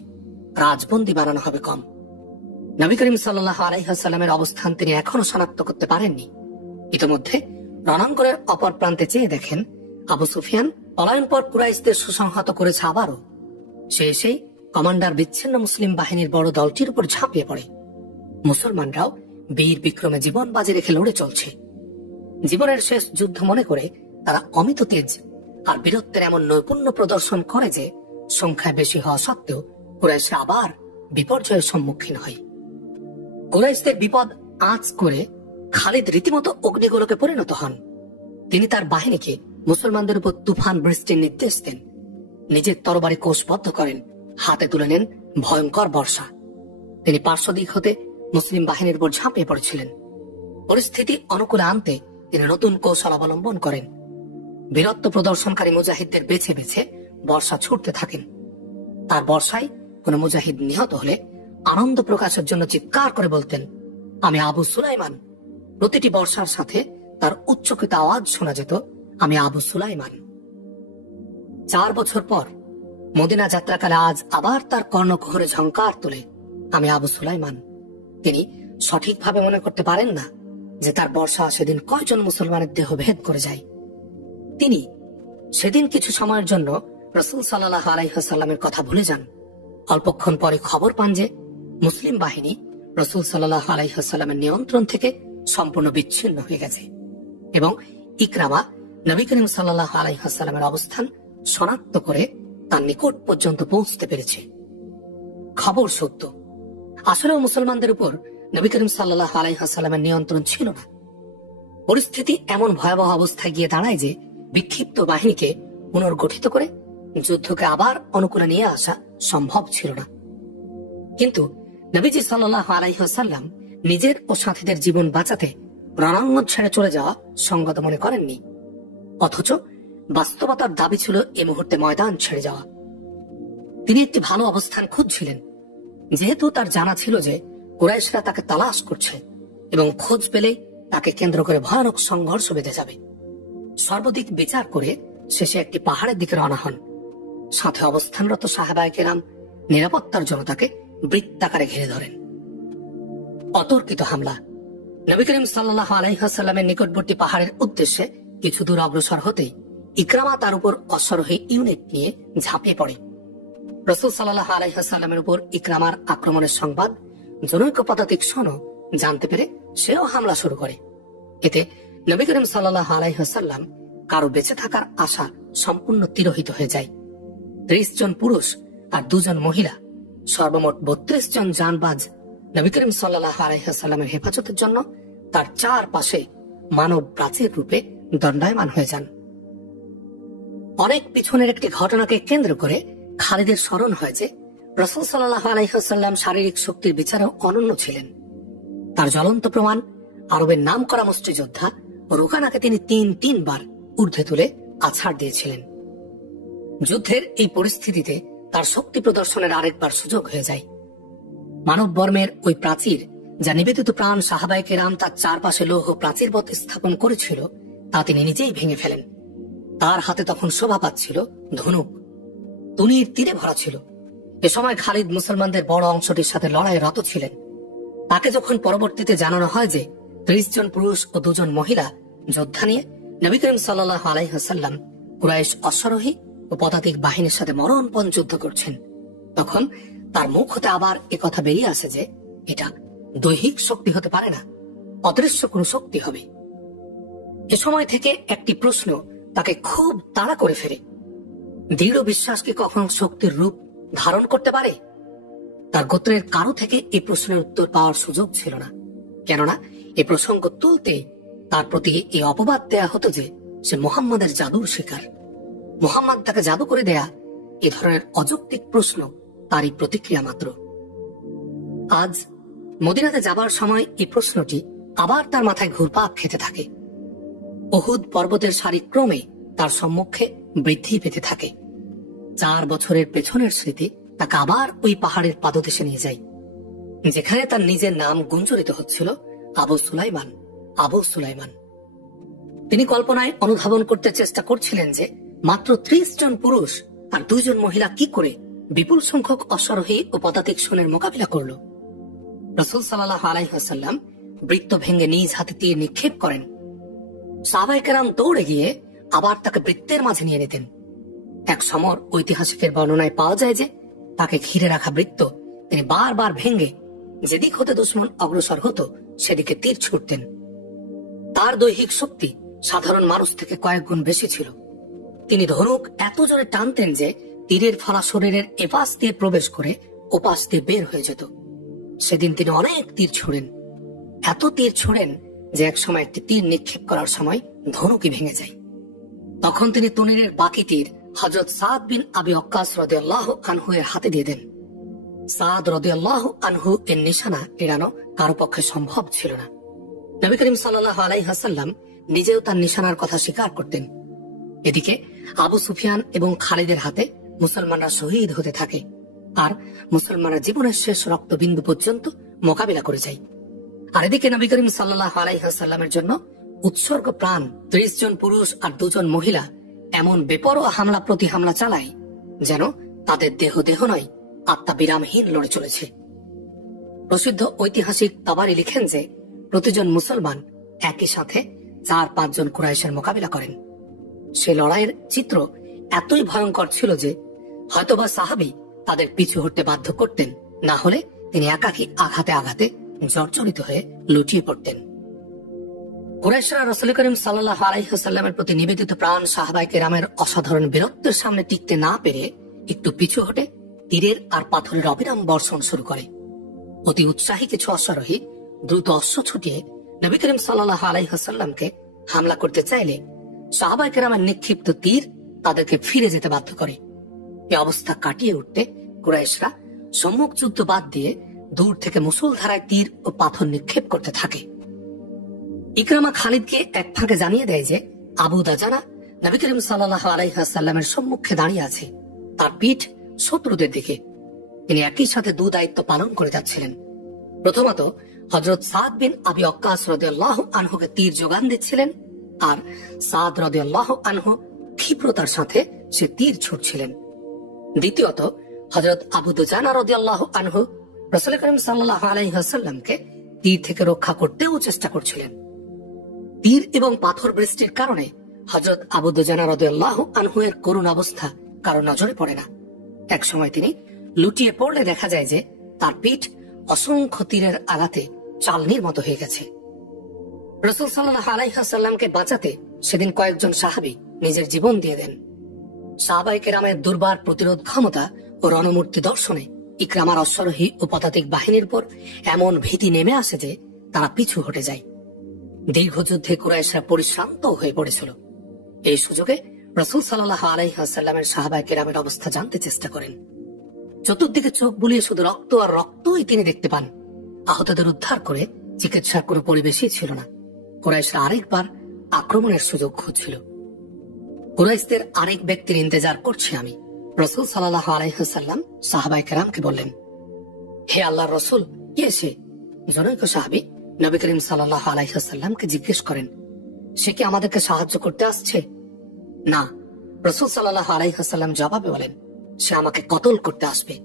রাজবন্দী বানানো হবে কম। নবী করিম সাল্লাল্লাহু আলাইহি ওয়াসাল্লামের অবস্থান তিনি এখনো শনাক্ত করতে পারেননি। ইতিমধ্যে রণাঙ্গনের অপর প্রান্তে চেয়ে দেখেন আবু সুফিয়ান পলায়ন পর কুরাইশদের সুসংহত করেছে আবারও। সে এসেই কমান্ডার বিচ্ছিন্ন মুসলিম বাহিনীর বড় দলটির উপর ঝাঁপিয়ে পড়ে। মুসলমানরাও বীর বিক্রমে জীবন বাজি রেখে লড়ে চলছে। জীবনের শেষ যুদ্ধ মনে করে তারা অমিত তেজ আর বীরত্বের এমন নৈপুণ্য প্রদর্শন করে যে সংখ্যায় বেশি হওয়া সত্ত্বেও কুরাইশরা আবার বিপর্যয়ের সম্মুখীন হয়। কুরাইশদের বিপদ আঁচ করে খালিদ রীতিমতো অগ্নিগোলকে পরিণত হন। তিনি তার বাহিনীকে মুসলমানদের উপর তুফান বৃষ্টির নির্দেশ দেন। নিজের তরবারি কোষবদ্ধ করেন, হাতে তুলে নেন ভয়ঙ্কর বর্ষা। তিনি পার্শ্বদিক হতে মুসলিম বাহিনীর উপর ঝাঁপিয়ে পড়েছিলেন। পরিস্থিতি অনুকূলে আনতে তিনি নতুন কৌশল অবলম্বন করেন। বীরত্ব প্রদর্শনকারী মুজাহিদদের বেছে বেছে বর্ষা ছুটতে থাকেন। তার বর্ষায় কোন মুজাহিদ নিহত হলে আনন্দ প্রকাশের জন্য চিৎকার করে বলতেন, আমি আবু সুলাইমান। প্রতিটি বর্ষার সাথে তার উচ্চকিত আওয়াজ শোনা যেত, আমি আবু সুলাইমান। 4 বছর পর মদিনা যাত্রাকালে আজ আবার তার কর্ণকুহরে ঝংকার তোলে, আমি আবু সুলাইমান। তিনি সঠিকভাবে মনে করতে পারেন না যে তার বর্ষা সেদিন কয়জন মুসলমানের দেহ ভেদ করে যায়। তিনি সেদিন কিছু সময়ের জন্য রাসূল সাল্লাল্লাহু আলাইহি ওয়াসাল্লামের কথা ভুলে যান। অল্পক্ষণ পরে খবর পান যে মুসলিম বাহিনী রাসূল সাল্লাল্লাহু আলাইহি ওয়াসাল্লামের নিয়ন্ত্রণ থেকে সম্পূর্ণ বিচ্ছিন্ন হয়ে গেছে এবং ইকরামা নবী করিম সাল্লাল্লাহু আলাইহি ওয়াসাল্লামের অবস্থান শনাক্ত করে তার নিকট পর্যন্ত পৌঁছতে পেরেছে। খবর সত্য, আসলেও মুসলমানদের উপর নবী করিম সাল্লাল্লাহু আলাইহি ওয়াসাল্লামের নিয়ন্ত্রণ ছিল না। পরিস্থিতি এমন ভয়াবহ অবস্থায় গিয়ে দাঁড়ায় যে বিক্ষিপ্ত বাহিনীকে পুনর্গঠিত করে যুদ্ধকে আবার অনুকূলে নিয়ে আসা সম্ভব ছিল না। কিন্তু নবীজি সাল্লাল্লাহু আলাইহি ওয়াসাল্লাম নিজের ও সাথীদের জীবন বাঁচাতে রণাঙ্গন ছেড়ে চলে যাওয়া সঙ্গত মনে করেননি। অথচ বাস্তবতার দাবি ছিল এই মুহূর্তে ময়দান ছেড়ে যাওয়া। তিনি একটি ভালো অবস্থান খুঁজছিলেন, যেহেতু তার জানা ছিল যে কুরাইশরা তাকে তালাশ করছে এবং খোঁজ পেলে তাকে কেন্দ্র করে ভয়ানক সংঘর্ষ বেঁধে যাবে। সর্বদিক বিচার করে শেষে একটি পাহাড়ের দিকে রওনা হন। সাথে অবস্থানরত সাহাবায়ে কেরাম নিরাপত্তার জন্য তাকে বৃত্তাকারে ঘিরে ধরেন। অতর্কিত হামলা। নবী করিম সাল্লাল্লাহু আলাইহি ওয়াসাল্লামের নিকটবর্তী পাহাড়ের উদ্দেশ্যে কিছু দূর অগ্রসর হতেই ইকরামা তার উপর অশ্বারোহী ইউনিট নিয়ে ঝাঁপিয়ে পড়ে। রাসূল সাল্লাল্লাহু আলাইহি ওয়াসাল্লামের উপর ইকরামার আক্রমণের সংবাদ জনৈক পদাতিক শোনো জানতে পেরে সেও হামলা শুরু করে। এতে নবী করিম সাল্লাল্লাহু আলাইহি ওয়াসাল্লাম কারো বেঁচে থাকার আশা সম্পূর্ণ তিরোহিত হয়ে যায়। 30 জন পুরুষ আর 2 জন মহিলা, সর্বমোট 32 জন জানবাজ নবী করিম সাল্লাল্লাহু আলাইহি ওয়াসাল্লামের হেফাজতের জন্য তার চারপাশে মানব প্রাচীর রূপে দণ্ডায়মান হয়ে যান। অনেক পিছনের একটি ঘটনাকে কেন্দ্র করে খালিদের স্মরণ হয় যে রাসূল সাল্লাল্লাহু আলাইহি ওয়াসাল্লাম শারীরিক শক্তির বিচারেও অনন্য ছিলেন। তার জ্বলন্ত প্রমাণ আরবের নামকরা মুষ্টিযোদ্ধা রুকানাকে তিনি তিনবার ঊর্ধ্বে তুলে আছাড় দিয়েছিলেন। যুদ্ধের এই পরিস্থিতিতে তার শক্তি প্রদর্শনের আরেকবার সুযোগ হয়ে যায়। মানব বর্মের ওই প্রাচীর, যা নিবেদিত প্রাণ সাহাবায়ে কেরাম তার চারপাশে লৌহ প্রাচীরবৎ স্থাপন করেছিল, তা তিনি নিজেই ভেঙে ফেলেন। তার হাতে তখন শোভা পাচ্ছিল ধনুক, তুনির তীরে ভরা ছিল। এ সময় খালিদ মুসলমানদের বড় অংশটির সাথে লড়াইয়ে রত ছিলেন। তাকে যখন পরবর্তীতে জানানো হয় যে 30 জন পুরুষ ও 2 জন মহিলা যোদ্ধা নিয়ে নবী করিম সাল্লাল্লাহু আলাইহি ওয়াসাল্লাম কুরাইশ অশ্বারোহী ও পদাতিক বাহিনীর সাথে মরণপণ যুদ্ধ করছেন, তখন তার মুখ হতে আবার কথা বেরিয়ে আসে যে এটা দৈহিক শক্তি হতে পারে না, অদৃশ্য কোন শক্তি হবে। এ সময় থেকে একটি প্রশ্ন তাকে খুব তাড়া করে ফেরে। দৃঢ় বিশ্বাস কি কখনো শক্তির রূপ ধারণ করতে পারে? তার গোত্রের কারো থেকে এই প্রশ্নের উত্তর পাওয়ার সুযোগ ছিল না, কেননা এই প্রসঙ্গ তুলতে তার প্রতি এই অপবাদ দেয়া হতো যে সে মুহাম্মাদের জাদুর শিকার। মুহাম্মদ তাকে জাদু করে দেয়া এ ধরনের অযৌক্তিক প্রশ্ন তারই প্রতিক্রিয়া মাত্র। আজ মদিনাতে যাবার সময় এই প্রশ্নটি আবার তার মাথায় ঘুরপাক খেতে থাকে। উহুদ পর্বতের সারি ক্রমে তার সম্মুখে বৃদ্ধি পেতে থাকে। 4 বছরের পেছনের স্মৃতি তাকে আবার ওই পাহাড়ের পাদদেশে নিয়ে যায়, যেখানে তার নিজের নাম গুঞ্জরিত হচ্ছিল আবু সুলাইমান, আবু সুলাইমান। তিনি কল্পনায় অনুধাবন করতে চেষ্টা করছিলেন যে মাত্র 30 জন পুরুষ আর 2 জন মহিলা কি করে বিপুল সংখ্যক অশ্বারোহী ও পদাতিক সৈন্যের মোকাবিলা করল। রাসূল সাল্লাল্লাহু আলাইহি ওয়াসাল্লাম বৃত্ত ভেঙে নিজ হাতে তীর নিক্ষেপ করেন। সাহাবায়ে কেরাম দৌড়ে গিয়ে আবার তাকে বৃত্তের মাঝে নিয়ে নিতেন। এক সমর ঐতিহাসিকের বর্ণনায় পাওয়া যায় যে তাকে ঘিরে রাখা বৃত্ত তিনি বারবার ভেঙে যেদিক হতে দুশমন অগ্রসর হতো সেদিকে তীর ছুটতেন। তার দৈহিক শক্তি সাধারণ মানুষ থেকে কয়েক গুণ বেশি ছিল। তিনি ধনুক এত জোরে টানতেন যে তীরের ফলা শরীরের এপাশ দিয়ে প্রবেশ করে ওপাশ দিয়ে বের হয়ে যেত। সেদিন তিনি অনেক তীর ছোড়েন, এত তীর ছোড়েন যে এক সময় একটি তীর নিক্ষেপ করার সময় ধনুকই ভেঙে যায়। তখন তিনি তুনিরের বাকি তীর হযরত সাদ বিন আবি ওয়াক্কাস রাদিয়াল্লাহু আনহু এর হাতে দিয়ে দেন। সাদ রাদিয়াল্লাহু আনহু এর নিশানা এড়ানো কারো পক্ষে সম্ভব ছিল না। নবী করিম সাল্লাল্লাহু আলাইহি ওয়াসাল্লাম নিজেও তার নিশানার কথা স্বীকার করতেন। এদিকে আবু সুফিয়ান এবং খালিদের হাতে মুসলমানরা শহীদ হতে থাকে, আর মুসলমানরা জীবনের শেষ রক্তবিন্দু পর্যন্ত মোকাবিলা করে যায়। আর এদিকে নবী করিম সাল্লাল্লাহু আলাইহি ওয়াসাল্লামের জন্য উৎসর্গ প্রাণ 30 জন পুরুষ আর 2 জন মহিলা এমন বেপরোয়া হামলা প্রতি হামলা চালায় যেন তাদের দেহ নয়, আত্মা বিরামহীন লড়ে চলেছে। প্রসিদ্ধ ঐতিহাসিক তাবারি লিখেন যে প্রতিজন মুসলমান একই সাথে 4-5 জন কুরাইশের মোকাবিলা করেন। সে লড়াইয়ের চিত্র এতই ভয়ঙ্কর ছিল যে হয়তোবা সাহাবী তাদের পিছু হটতে বাধ্য করতেন, না হলে তিনি একাকী আঘাতে জর্জরিত হয়ে লুটিয়ে পড়তেন। কুরাইশরা রাসূল করিম সাল্লাল্লাহু আলাইহি ওয়াসাল্লামের প্রতি নিবেদিত প্রাণ সাহাবায়ে কেরামের অসাধারণ বীরত্বের সামনে টিকতে না পেরে একটু পিছু হটে তীরের আর পাথরের অবিরাম বর্ষণ শুরু করে। অতি উৎসাহী কিছু অশ্বারোহী দ্রুত অশ্ব ছুটিয়ে নবী করিম সাল্লাল্লাহু আলাইহি ওয়াসাল্লামকে হামলা করতে চাইলে সাহাবায়ে কেরামের নিক্ষিপ্ত তীর তাদেরকে ফিরে যেতে বাধ্য করে। এই অবস্থা কাটিয়ে উঠতে কুরাইশরা সম্মুখ যুদ্ধ বাদ দিয়ে দূর থেকে মুষলধারায় তীর ও পাথর নিক্ষেপ করতে থাকে। ইকরামা খালিদকে এক ফাঁকে জানিয়ে দেয় যে আবু দাজানা নবী করিম সাল্লাল্লাহু আলাইহি ওয়াসাল্লামের সম্মুখে দাঁড়িয়ে আছে, তার পিঠ শত্রুদের দিকে। তিনি একই সাথে 2 দায়িত্ব পালন করে যাচ্ছিলেন। প্রথমত হযরত সাদ বিন আবি ওয়াক্কাস রাদিয়াল্লাহু আনহুকে তীর যোগান দিচ্ছিলেন, আর সাদ রাদিয়াল্লাহু আনহু ক্ষিপ্রতার সাথে সে তীর ছুটছিলেন। দ্বিতীয়ত হযরত আবু দুজানা রাদিয়াল্লাহু আনহু রাসূল করিম সাল্লাল্লাহু আলাইহি ওয়াসাল্লামকে তীর থেকে রক্ষা করতেও চেষ্টা করছিলেন। তীর এবং পাথর বৃষ্টির কারণে হযরত আবু দুজানা রাদিয়াল্লাহু আনহু এর করুণ অবস্থা কারো নজরে পড়ে না। এক সময় তিনি লুটিয়ে পড়লে দেখা যায় যে তার পিঠ অসংখ্য তীরের আঘাতে চালনির মতো হয়ে গেছে। রাসূল সাল্লাল্লাহু আলাইহি ওয়াসাল্লামকে বাঁচাতে সেদিন কয়েকজন সাহাবী নিজের জীবন দিয়ে দেন। সাহাবায়ে কেরামের দুর্বার প্রতিরোধ ক্ষমতা ও রণমূর্তি দর্শনে ইকরামার অশ্বারোহী ও পদাতিক বাহিনীর উপর এমন ভীতি নেমে আসে যে তারা পিছু হটে যায়। দীর্ঘ যুদ্ধে কুরাইশরা পরিশ্রান্ত হয়ে পড়েছিল। এই সুযোগে রাসূল সাল্লাল্লাহু আলাইহি ওয়াসাল্লামের সাহাবায়ে কেরামের অবস্থা জানতে চেষ্টা করেন। চতুর্দিকে চোখ বুলিয়ে শুধু রক্ত আর রক্তই তিনি দেখতে পান। আহতদের উদ্ধার করে চিকিৎসার কোনো পরিবেশই ছিল না। কুরাইশরা আরেকবার আক্রমণের সুযোগ খুঁজছিল। কুরাইশদের আরেক ব্যক্তির ইন্তজার করছি আমি। রাসূল সাল্লাল্লাহু আলাইহি ওয়াসাল্লাম সাহাবায়ে কেরামকে বললেন, হে আল্লাহর রাসূল, কে সে? জনৈক সাহাবী নবী করিম সাল্লাল্লাহু আলাইহি ওয়াসাল্লামকে জিজ্ঞেস করেন, সে কি আমাদেরকে সাহায্য করতে আসছে? না। রাসূল সাল্লাল্লাহু আলাইহি ওয়াসাল্লাম জবাবে বলেন, সে আমাকে কতল করতে আসবে।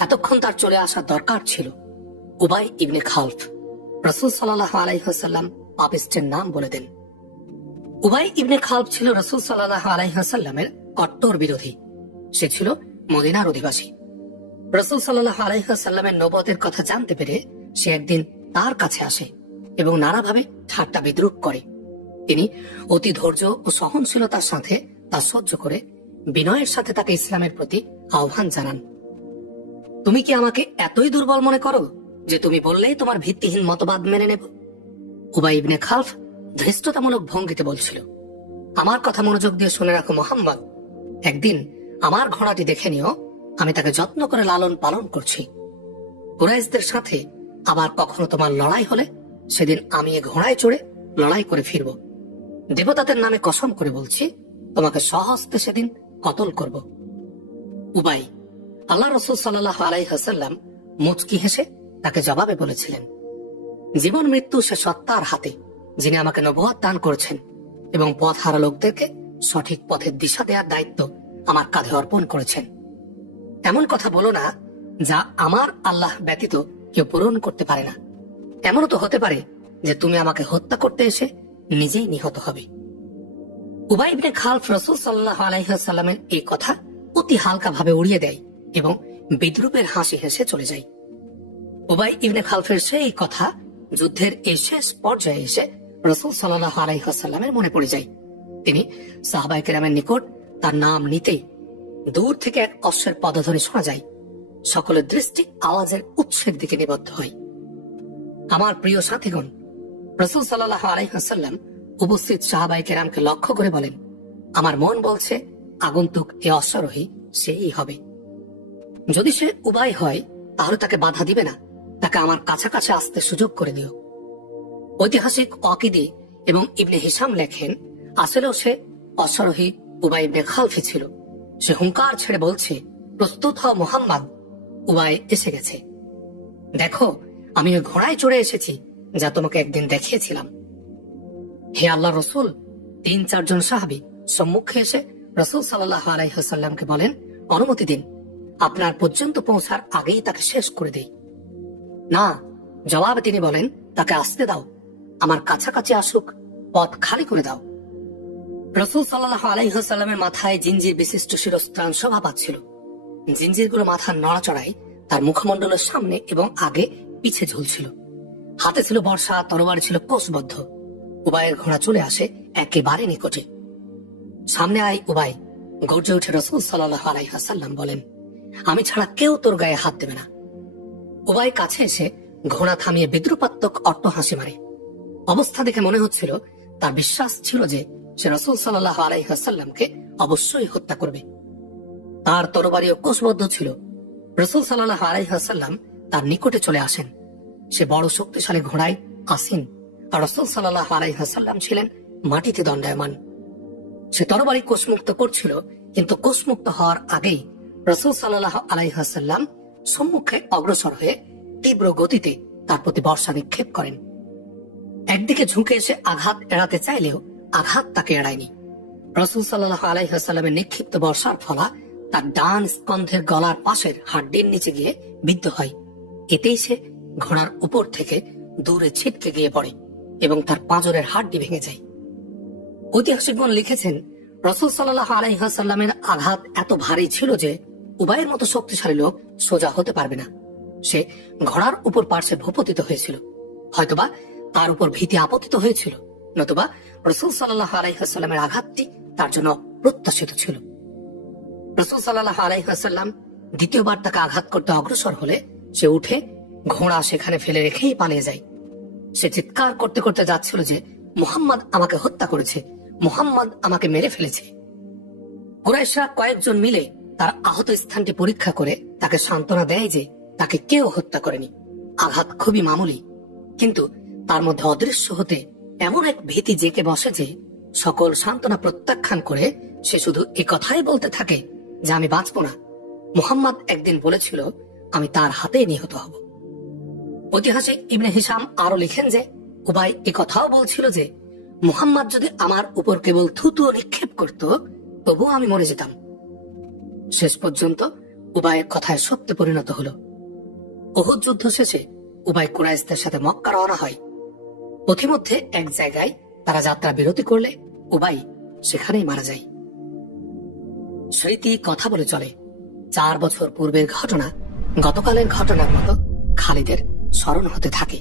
এতক্ষণ তার চলে আসার দরকার ছিল। উবাই ইবনে খালফ। রাসূল সাল্লাল্লাহু আলাইহি ওয়াসাল্লাম পাপিষ্টের নাম বলে দেন। উবাই ইবনে খালফ ছিল রাসূল সাল্লাল্লাহু আলাইহি ওয়াসাল্লামের কট্টর বিরোধী। সে ছিল মদিনার অধিবাসী। রাসূল সাল্লাল্লাহু আলাইহি ওয়াসাল্লামের নবুয়তের কথা জানতে পেরে সে একদিন তার কাছে আসে এবং নানাভাবে ঠাট্টা বিদ্রূপ করে। তিনি অতি ধৈর্য ও সহনশীলতার সাথে তা সহ্য করে বিনয়ের সাথে তাকে ইসলামের প্রতি আহ্বান জানান। তুমি কি আমাকে এতই দুর্বল মনে করো যে তুমি বললেই তোমার ভিত্তিহীন মতবাদ মেনে নেব? উবাই ইবনে খালফ ধৃষ্টতামূলক ভঙ্গিতে বলছিল, আমার কথা মনোযোগ দিয়ে শুনে রাখো মুহাম্মদ, একদিন আমার ঘোড়াটি দেখে নিও, আমি তাকে যত্ন করে লালন পালন করছি। কুরাইশদের সাথে আবার কখনো তোমার লড়াই হলে সেদিন আমি এ ঘোড়ায় চড়ে লড়াই করে ফিরব। দেবতাদের নামে কসম করে বলছি, তোমাকে সহস্তে সেদিন কতল করব। উবাই, আল্লাহ রাসূল সাল্লাল্লাহু আলাইহি ওয়াসাল্লাম মুচকি হেসে তাকে জবাবে বলেছিলেন, জীবন মৃত্যু সে সত্তার হাতে, যিনি আমাকে নবুয়ত দান করেছেন এবং পথ হারা লোকদেরকে সঠিক পথের দিশা দেওয়ার দায়িত্ব আমার কাঁধে অর্পণ করেছেন। এমন কথা বলো না যা আমার আল্লাহ ব্যতীত কেউ পূরণ করতে পারে না। এমনও তো হতে পারে যে তুমি আমাকে হত্যা করতে এসে নিজেই নিহত হবে। উবাই ইবনে খালফ রাসূল সাল্লাল্লাহু আলাইহি ওয়াসাল্লামের এই কথা অতি হালকা ভাবে উড়িয়ে দেয় এবং বিদ্রূপের হাসি হেসে চলে যায়। উবাই ইবনে খালফের সেই কথা যুদ্ধের এই শেষ পর্যায়ে এসে রাসূল সাল্লাল্লাহু আলাইহি ওয়াসাল্লামের মনে পড়ে যায়। তিনি সাহাবায়ে কেরামের নিকট তার নাম নিতেই দূর থেকে এক অশ্বের পদধ্বনি শোনা যায়। সকলের দৃষ্টি আওয়াজের উৎসের দিকে নিবদ্ধ হয়। আমার প্রিয় সাথীগণ, রাসূল সাল্লাল্লাহু আলাইহি ওয়াসাল্লাম উপস্থিত সাহাবায়ে কেরামকে লক্ষ্য করে বলেন, আমার মন বলছে আগন্তুক এ অশ্বারোহী সেই হবে। যদি সে উবাই হয় তাহলে তাকে বাধা দিবে না, তাকে আমার কাছাকাছি আসতে সুযোগ করে দিও। ঐতিহাসিক ওয়াকিদি এবং ইবনে হিশাম লেখেন, আসলেও সে অশ্বারোহী উবাই ইবনে খালফি ছিল। সে হুঙ্কার ছেড়ে বলছে, প্রস্তুত হও মুহাম্মদ, উবাই এসে গেছে। দেখো, আমি ওই ঘোড়ায় চড়ে এসেছি যা তোমাকে একদিন দেখিয়েছিলাম। হে আল্লাহ রসুল, ৩-৪ জন সাহাবী সম্মুখে এসে রাসূল সাল্লাল্লাহু আলাইহি ওয়াসাল্লামকে বলেন, অনুমতি দিন, আপনার পর্যন্ত পৌঁছার আগেই তাকে শেষ করে দেই। না, জবাবে তিনি বলেন, তাকে আসতে দাও, আমার কাছাকাছি আসুক, পথ খালি করে দাও। রাসূল সাল্লাল্লাহু আলাইহি ওয়াসাল্লামের মাথায় জিঞ্জির বিশিষ্ট শিরস্ত্রাণ শোভা পাচ্ছিল। জিঞ্জিরগুলো মাথার নড়াচড়ায় তার মুখমণ্ডলের সামনে এবং আগে পিছে ঝুলছিল। হাতে ছিল বর্ষা, তরবারি ছিল কোষবদ্ধ। উবাইয়ের ঘোড়া চলে আসে একেবারে নিকটে। সামনে আয় উবাই, গর্জে উঠে রাসূল সাল্লাল্লাহু আলাইহি ওয়াসাল্লাম বলেন, আমি ছাড়া কেউ তোর গায়ে হাত দেবে না। উবাই কাছে এসে ঘোড়া থামিয়ে বিদ্রুপাত্মক অট্টহাসি মারে। অবস্থা দেখে মনে হচ্ছিল তার বিশ্বাস ছিল যে সে রাসূল সাল্লাল্লাহু আলাইহি ওয়াসাল্লামকে অবশ্যই হত্যা করবে। তার তরবারিও কোষবদ্ধ ছিল। রাসূল সাল্লাল্লাহু আলাইহি ওয়াসাল্লাম তার নিকটে চলে আসেন। সে বড় শক্তিশালী ঘোড়ায় আসীন, আর রাসূল সাল্লাল্লাহু আলাইহি ওয়াসাল্লাম ছিলেন মাটিতে দণ্ডায়মান। সে তরবারি কোষমুক্ত করছিল, কিন্তু কোষমুক্ত হওয়ার আগেই রাসূল সাল্লাল্লাহু আলাইহি ওয়াসাল্লাম সম্মুখে অগ্রসর হয়ে তীব্র গতিতে তার প্রতি বর্ষা নিক্ষেপ করেন। একদিকে ঝুঁকে এসে আঘাত এড়াতে চাইলেও আঘাত তাকে এড়ায়নি। রাসূল সাল্লাল্লাহু আলাইহি ওয়াসাল্লামের নিক্ষিপ্ত বর্ষার ফলা তার ডান স্কন্ধের গলার পাশের হাড্ডির নিচে গিয়ে বিদ্ধ হয়। এতেই সে ঘোড়ার উপর থেকে দূরে ছিটকে গিয়ে পড়ে এবং তার পাঁজরের হাড্ডি ভেঙে যায়। ঐতিহাসিকগণ লিখেছেন, রাসূল সাল্লাল্লাহু আলাইহি ওয়াসাল্লামের আঘাত এত ভারী ছিল যে উবাইয়ের মতো শক্তিশালী লোক সোজা হতে পারবে না। সে ঘোড়ার উপর পার্শ্বে ভূপতিত হয়েছিল। হয়তোবা তার উপর ভীতি আপতিত হয়েছিল, নতুবা রাসূল সাল্লাল্লাহু আলাইহি ওয়াসাল্লামের আঘাতটি তার জন্য প্রত্যাশিত ছিল। রাসূল সাল্লাল্লাহু আলাইহি ওয়াসাল্লাম দ্বিতীয়বার তাকে আঘাত করতে অগ্রসর হলে সে উঠে ঘোড়া সেখানে ফেলে রেখেই পালিয়ে যায়। সে চিৎকার করতে করতে যাচ্ছিল যে, মুহাম্মদ আমাকে হত্যা করেছে, মুহাম্মদ আমাকে মেরে ফেলেছে। কুরাইশরা কয়েকজন মিলে তার আহত স্থানটি পরীক্ষা করে তাকে সান্ত্বনা দেয় যে তাকে কেউ হত্যা করেনি, আঘাত খুবই মামুলি। কিন্তু তার মধ্যে অদৃশ্য হতে এমন এক ভীতি জেঁকে বসে যে সকল সান্ত্বনা প্রত্যাখ্যান করে সে শুধু কথাই বলতে থাকে যে আমি বাঁচব না। মুহাম্মদ একদিন বলেছিল আমি তার হাতে নিহত হব। ঐতিহাসিক ইবনে হিশাম আরো লিখেন যে উবাই কথাও বলছিল যে মুহাম্মদ যদি আমার উপর কেবল থুতু নিক্ষেপ করত তবু আমি মরে যেতাম। শেষ পর্যন্ত উবাইয়ের কথায় সত্যে পরিণত হলো। উহুদ যুদ্ধ শেষে উবাই কুরাইশদের সাথে মক্কা রওনা হয়। পথিমধ্যে এক জায়গায় তারা যাত্রা বিরতি করলে উবাই সেখানেই মারা যায়। স্মৃতি কথা বলে চলে। 4 বছর পূর্বের ঘটনা গতকালের ঘটনার মতো খালিদের স্মরণ হতে থাকে।